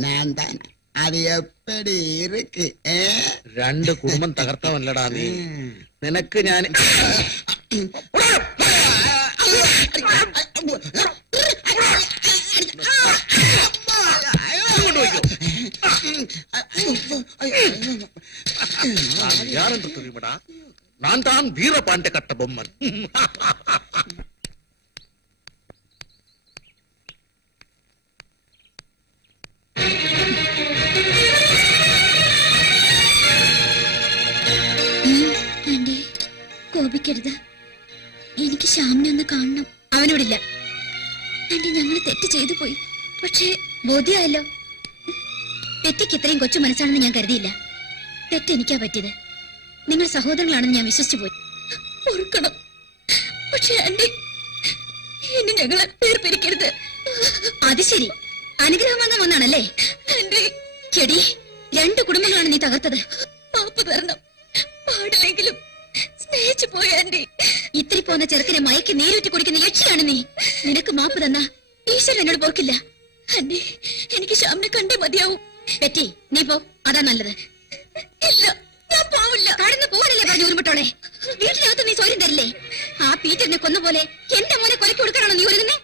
நான் தான். அது எப்படி இருக்கு? രണ്ട് കുടുംബം തകർത്തവല്ലടാ നീ. നിനക്ക് ഞാൻ யாரென்று தெரியுமடா? நான் தான் வீரபாண்டிய கட்ட பொம்மன். കോപിക്കരുത്. എനിക്ക് ശ്യാമിനെ ഒന്ന് കാണണം. അവനോടില്ല. ആന്റി, ഞങ്ങൾ തെറ്റ് ചെയ്തു പോയി. പക്ഷേ ബോധ്യമായല്ലോ. തെറ്റിക്ക് ഇത്രയും കൊച്ചു മനസ്സാണെന്ന് ഞാൻ കരുതിയില്ല. തെറ്റെനിക്കാ പറ്റിയത്. നിങ്ങൾ സഹോദരങ്ങളാണെന്ന് ഞാൻ വിശ്വസിച്ചു പോയി. ഓർക്കണം. പക്ഷേ ആന്റി, ഇനി ഞങ്ങളെ വേർപിരിക്കരുത്. അത് ശരി, അനുഗ്രഹം വാങ്ങാൻ വന്നാണല്ലേ? ചെടി, 2 കുടുംബങ്ങളാണ് നീ തകർത്തത്. മാപ്പ് തരണം. പാടില്ലെങ്കിലും സ്നേഹിച്ചു പോയ ആന്റി. ഇത്തിരി പോന്ന ചെറുക്കനെ മയക്കി നീരൂറ്റി കുടിക്കുന്ന യക്ഷിയാണ് നീ. നിനക്ക് മാപ്പ് തന്ന ഈശ്വരൻ എന്നോട് പോർക്കില്ല. ആന്റി, എനിക്ക് ശ്യാമിനെ കണ്ടേ മതിയാവും. പെറ്റി, നീ പോ, അതാ നല്ലത്. പറഞ്ഞു ഉരുമിട്ടോളെ. വീട്ടിനകത്ത് നീ സ്വയം തരില്ലേ? ആ പീറ്ററിനെ കൊന്ന പോലെ എന്റെ മോനെ കൊലക്ക് കൊടുക്കണോ നീ ഒരുങ്ങുന്നേ?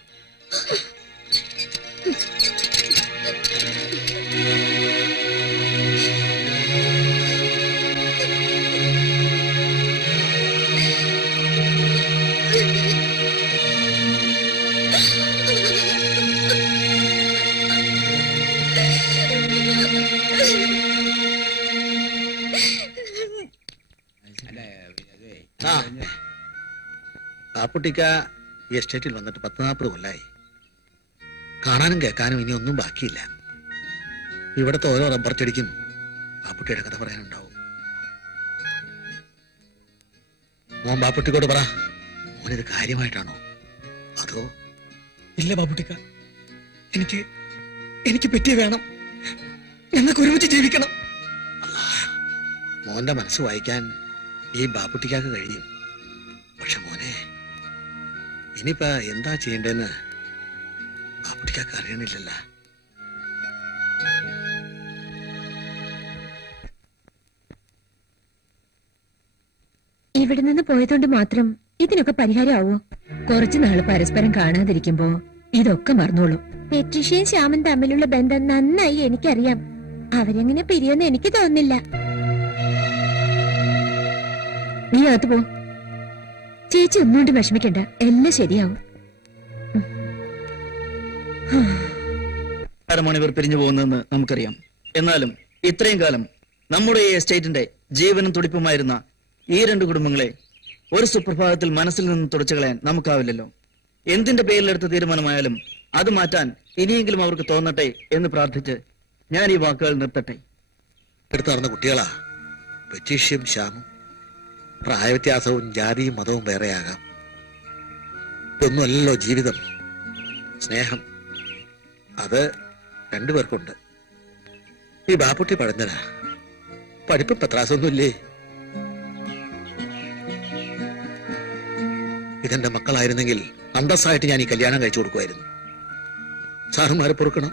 പാപ്പുട്ടിക്ക ഈ എസ്റ്റേറ്റിൽ വന്നിട്ട് 40 കൊല്ലായി. കാണാനും കേൾക്കാനും ഇനി ഒന്നും ബാക്കിയില്ല. ഇവിടുത്തെ ഓരോ റബ്ബർ ചെടിക്കും പാപ്പുട്ടിയുടെ കഥ പറയാനുണ്ടാവും. മോൻ പാപ്പുട്ടിക്കോട് പറ, മോനിത് കാര്യമായിട്ടാണോ അതോ? ഇല്ല പാപ്പുട്ടിക്ക, എനിക്ക് പറ്റിയ വേണം. ഞങ്ങൾക്ക് ഒരുമിച്ച് ജീവിക്കണം. മോന്റെ മനസ്സ് വായിക്കാൻ ഈ ബാപ്പുട്ടിക്കാക്ക് കഴിയും. പക്ഷെ മോനെ, ഇനിയിപ്പ എന്താ ചെയ്യേണ്ടതെന്ന് ബാപ്പുട്ടിക്കാക്ക് അറിയണില്ലല്ല. ഇവിടെ നിന്ന് പോയതുകൊണ്ട് മാത്രം ഇതിനൊക്കെ പരിഹാരമാവോ? കുറച്ചു നാള് പരസ്പരം കാണാതിരിക്കുമ്പോ ഇതൊക്കെ മറന്നോളൂ. പെട്രീഷ്യയും ശ്യാമൻ തമ്മിലുള്ള ബന്ധം നന്നായി എനിക്കറിയാം. അവരെങ്ങനെ പിരിയെന്ന് എനിക്ക് തോന്നുന്നില്ല. നീ അകത്ത് പോ. ചേച്ചി ഒന്നുകൊണ്ട് വിഷമിക്കണ്ട, എല്ലാം ശരിയാവും. ഇവർ പിരിഞ്ഞു പോകുന്നതെന്ന് നമുക്കറിയാം. എന്നാലും ഇത്രയും കാലം നമ്മുടെ ഈ എസ്റ്റേറ്റിന്റെ ജീവനും തുടിപ്പുമായിരുന്ന ഈ 2 കുടുംബങ്ങളെ ഒരു സുപ്രഭാതത്തിൽ മനസ്സിൽ നിന്ന് തുടച്ചു കളയാൻ നമുക്കാവില്ലല്ലോ. എന്തിന്റെ പേരിലെടുത്ത തീരുമാനമായാലും അത് മാറ്റാൻ ഇനിയെങ്കിലും അവർക്ക് തോന്നട്ടെ എന്ന് പ്രാർത്ഥിച്ച് ഞാൻ ഈ വാക്കുകൾ നിർത്തട്ടെ. എടുത്തു നടന്ന കുട്ടികളാ പെറ്റീഷ്യയും ശ്യാമും. പ്രായവ്യത്യാസവും ജാതിയും മതവും വേറെയാകാം. ഇതൊന്നുമല്ലല്ലോ ജീവിതം. സ്നേഹം അത് 2 പേർക്കുണ്ട്. ഈ ബാപ്പുട്ടി പഴഞ്ഞനാ, പഠിപ്പ് പത്രാസൊന്നുമില്ലേ. ഇതെന്റെ മക്കളായിരുന്നെങ്കിൽ അന്തസ്സായിട്ട് ഞാൻ ഈ കല്യാണം കഴിച്ചു കൊടുക്കുമായിരുന്നു. സാറുമാരെ പൊറുക്കണം.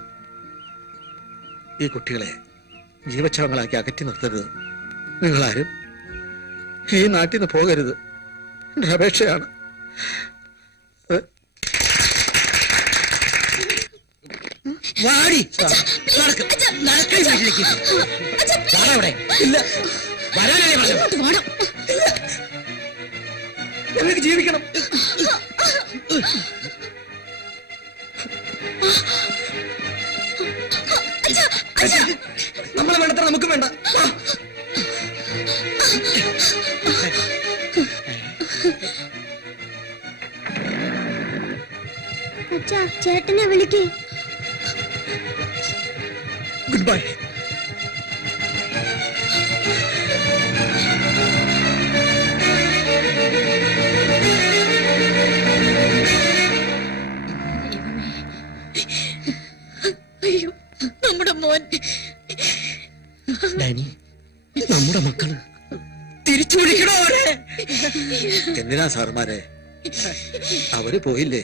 ഈ കുട്ടികളെ ജീവച്ഛവങ്ങളാക്കി അകറ്റി നിർത്തരുത്. നിങ്ങളാരും ഈ നാട്ടിൽ നിന്ന് പോകരുത്. എന്റെ അപേക്ഷയാണ്. ഞങ്ങൾക്ക് ജീവിക്കണം. നമ്മളെ വേണ്ടത്ര നമുക്ക് വേണ്ട. അച്ഛാ, ചേട്ടനെ വിളിക്കേ. Good bye. അയ്യോ, നമ്മുടെ മോൻ. ഡാനി, നമ്മുടെ മക്കള് തിരിച്ചു വിളിക്കണോ അവരെ? എന്തിനാ സാറുമാരെ? അവര് പോയില്ലേ?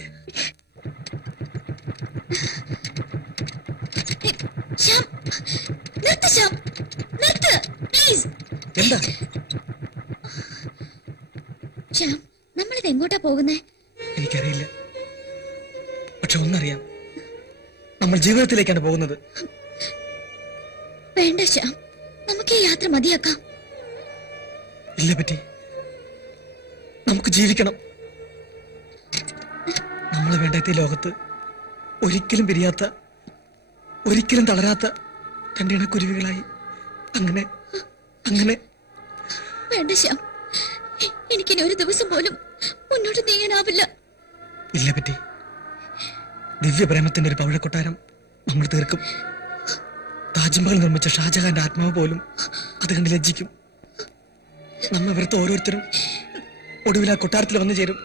ശ്യാം, നിർത്ത് ശ്യാം, നിർത്ത് പ്ലീസ്. എന്താ ശ്യാം, നമ്മളിത് എങ്ങോട്ടാ പോകുന്നേ? എനിക്കറിയില്ല. പക്ഷെ ഒന്നറിയാം, നമ്മൾ ജീവിതത്തിലേക്കാണ് പോകുന്നത്. വേണ്ട ശ്യാം, നമുക്ക് ഈ യാത്ര മതിയാക്കാം. ഇല്ല പറ്റി, നമുക്ക് ജീവിക്കണം. നമ്മളെ വേണ്ടാത്ത ഈ ലോകത്ത് ഒരിക്കലും പിരിയാത്ത, ഒരിക്കലും തളരാത്ത 2 ഇണക്കുരുവികളായി അങ്ങനെ അങ്ങനെ. വേണ്ട ശ്യാം, എനിക്കിനി ഒരു ദിവസം പോലും മുന്നോട്ട് നീങ്ങാനാവില്ല. ഇല്ല പറ്റി, ദിവ്യപ്രേമത്തിന്റെ ഒരു പവിഴക്കൊട്ടാരം നമ്മൾ തീർക്കും. താജ്മഹൽ നിർമ്മിച്ച ഷാജഹാന്റെ ആത്മാവ് പോലും അത് കണ്ട് ലജ്ജിക്കും. നമ്മ ഇവിടുത്തെ ഓരോരുത്തരും ഒടുവിൽ ആ കൊട്ടാരത്തിൽ വന്നു ചേരും.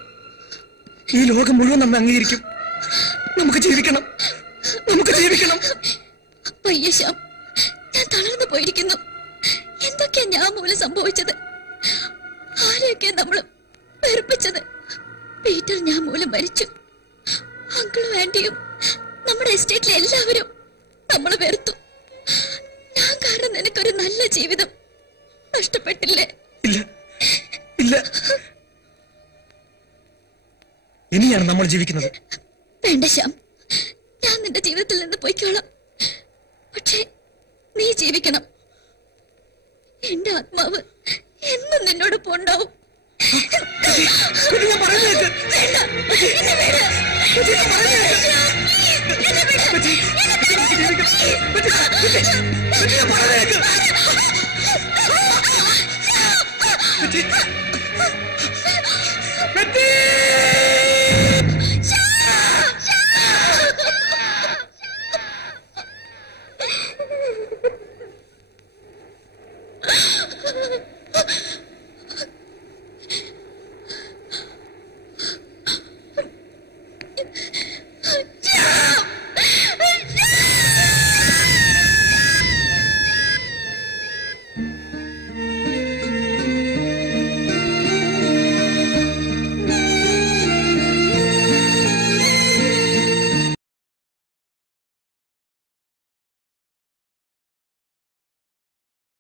ഈ ലോകം മുഴുവൻ നമ്മെ അംഗീകരിക്കും. നമുക്ക് ജീവിക്കണം, നമുക്ക് ജീവിക്കണം. വയ്യ ശ്യാം, ഞാൻ തളർന്നു പോയിരിക്കുന്നു. എന്തൊക്കെയാ ഞാൻ മൂലം സംഭവിച്ചത്? ആരെയൊക്കെയാ നമ്മൾ വെറുപ്പിച്ചത്? പീറ്റർ ഞാൻ മൂലം മരിച്ചു. അങ്കിളും ആന്റിയും നമ്മുടെ എസ്റ്റേറ്റിലെ എല്ലാവരും നമ്മൾ വെറുത്തു. ഞാൻ കാരണം നിനക്കൊരു നല്ല ജീവിതം നഷ്ടപ്പെട്ടില്ലേ? ഇല്ല, ഇല്ല, ഇനിയാണ് നമ്മൾ ജീവിക്കുന്നത്. വേണ്ട ശ്യാം, ഞാൻ നിന്റെ ജീവിതത്തിൽ നിന്ന് പോയിക്കോളാം. പക്ഷേ നീ ജീവിക്കണം. എന്റെ ആത്മാവ് എന്നും നിന്നോടൊപ്പം ഉണ്ടാവും.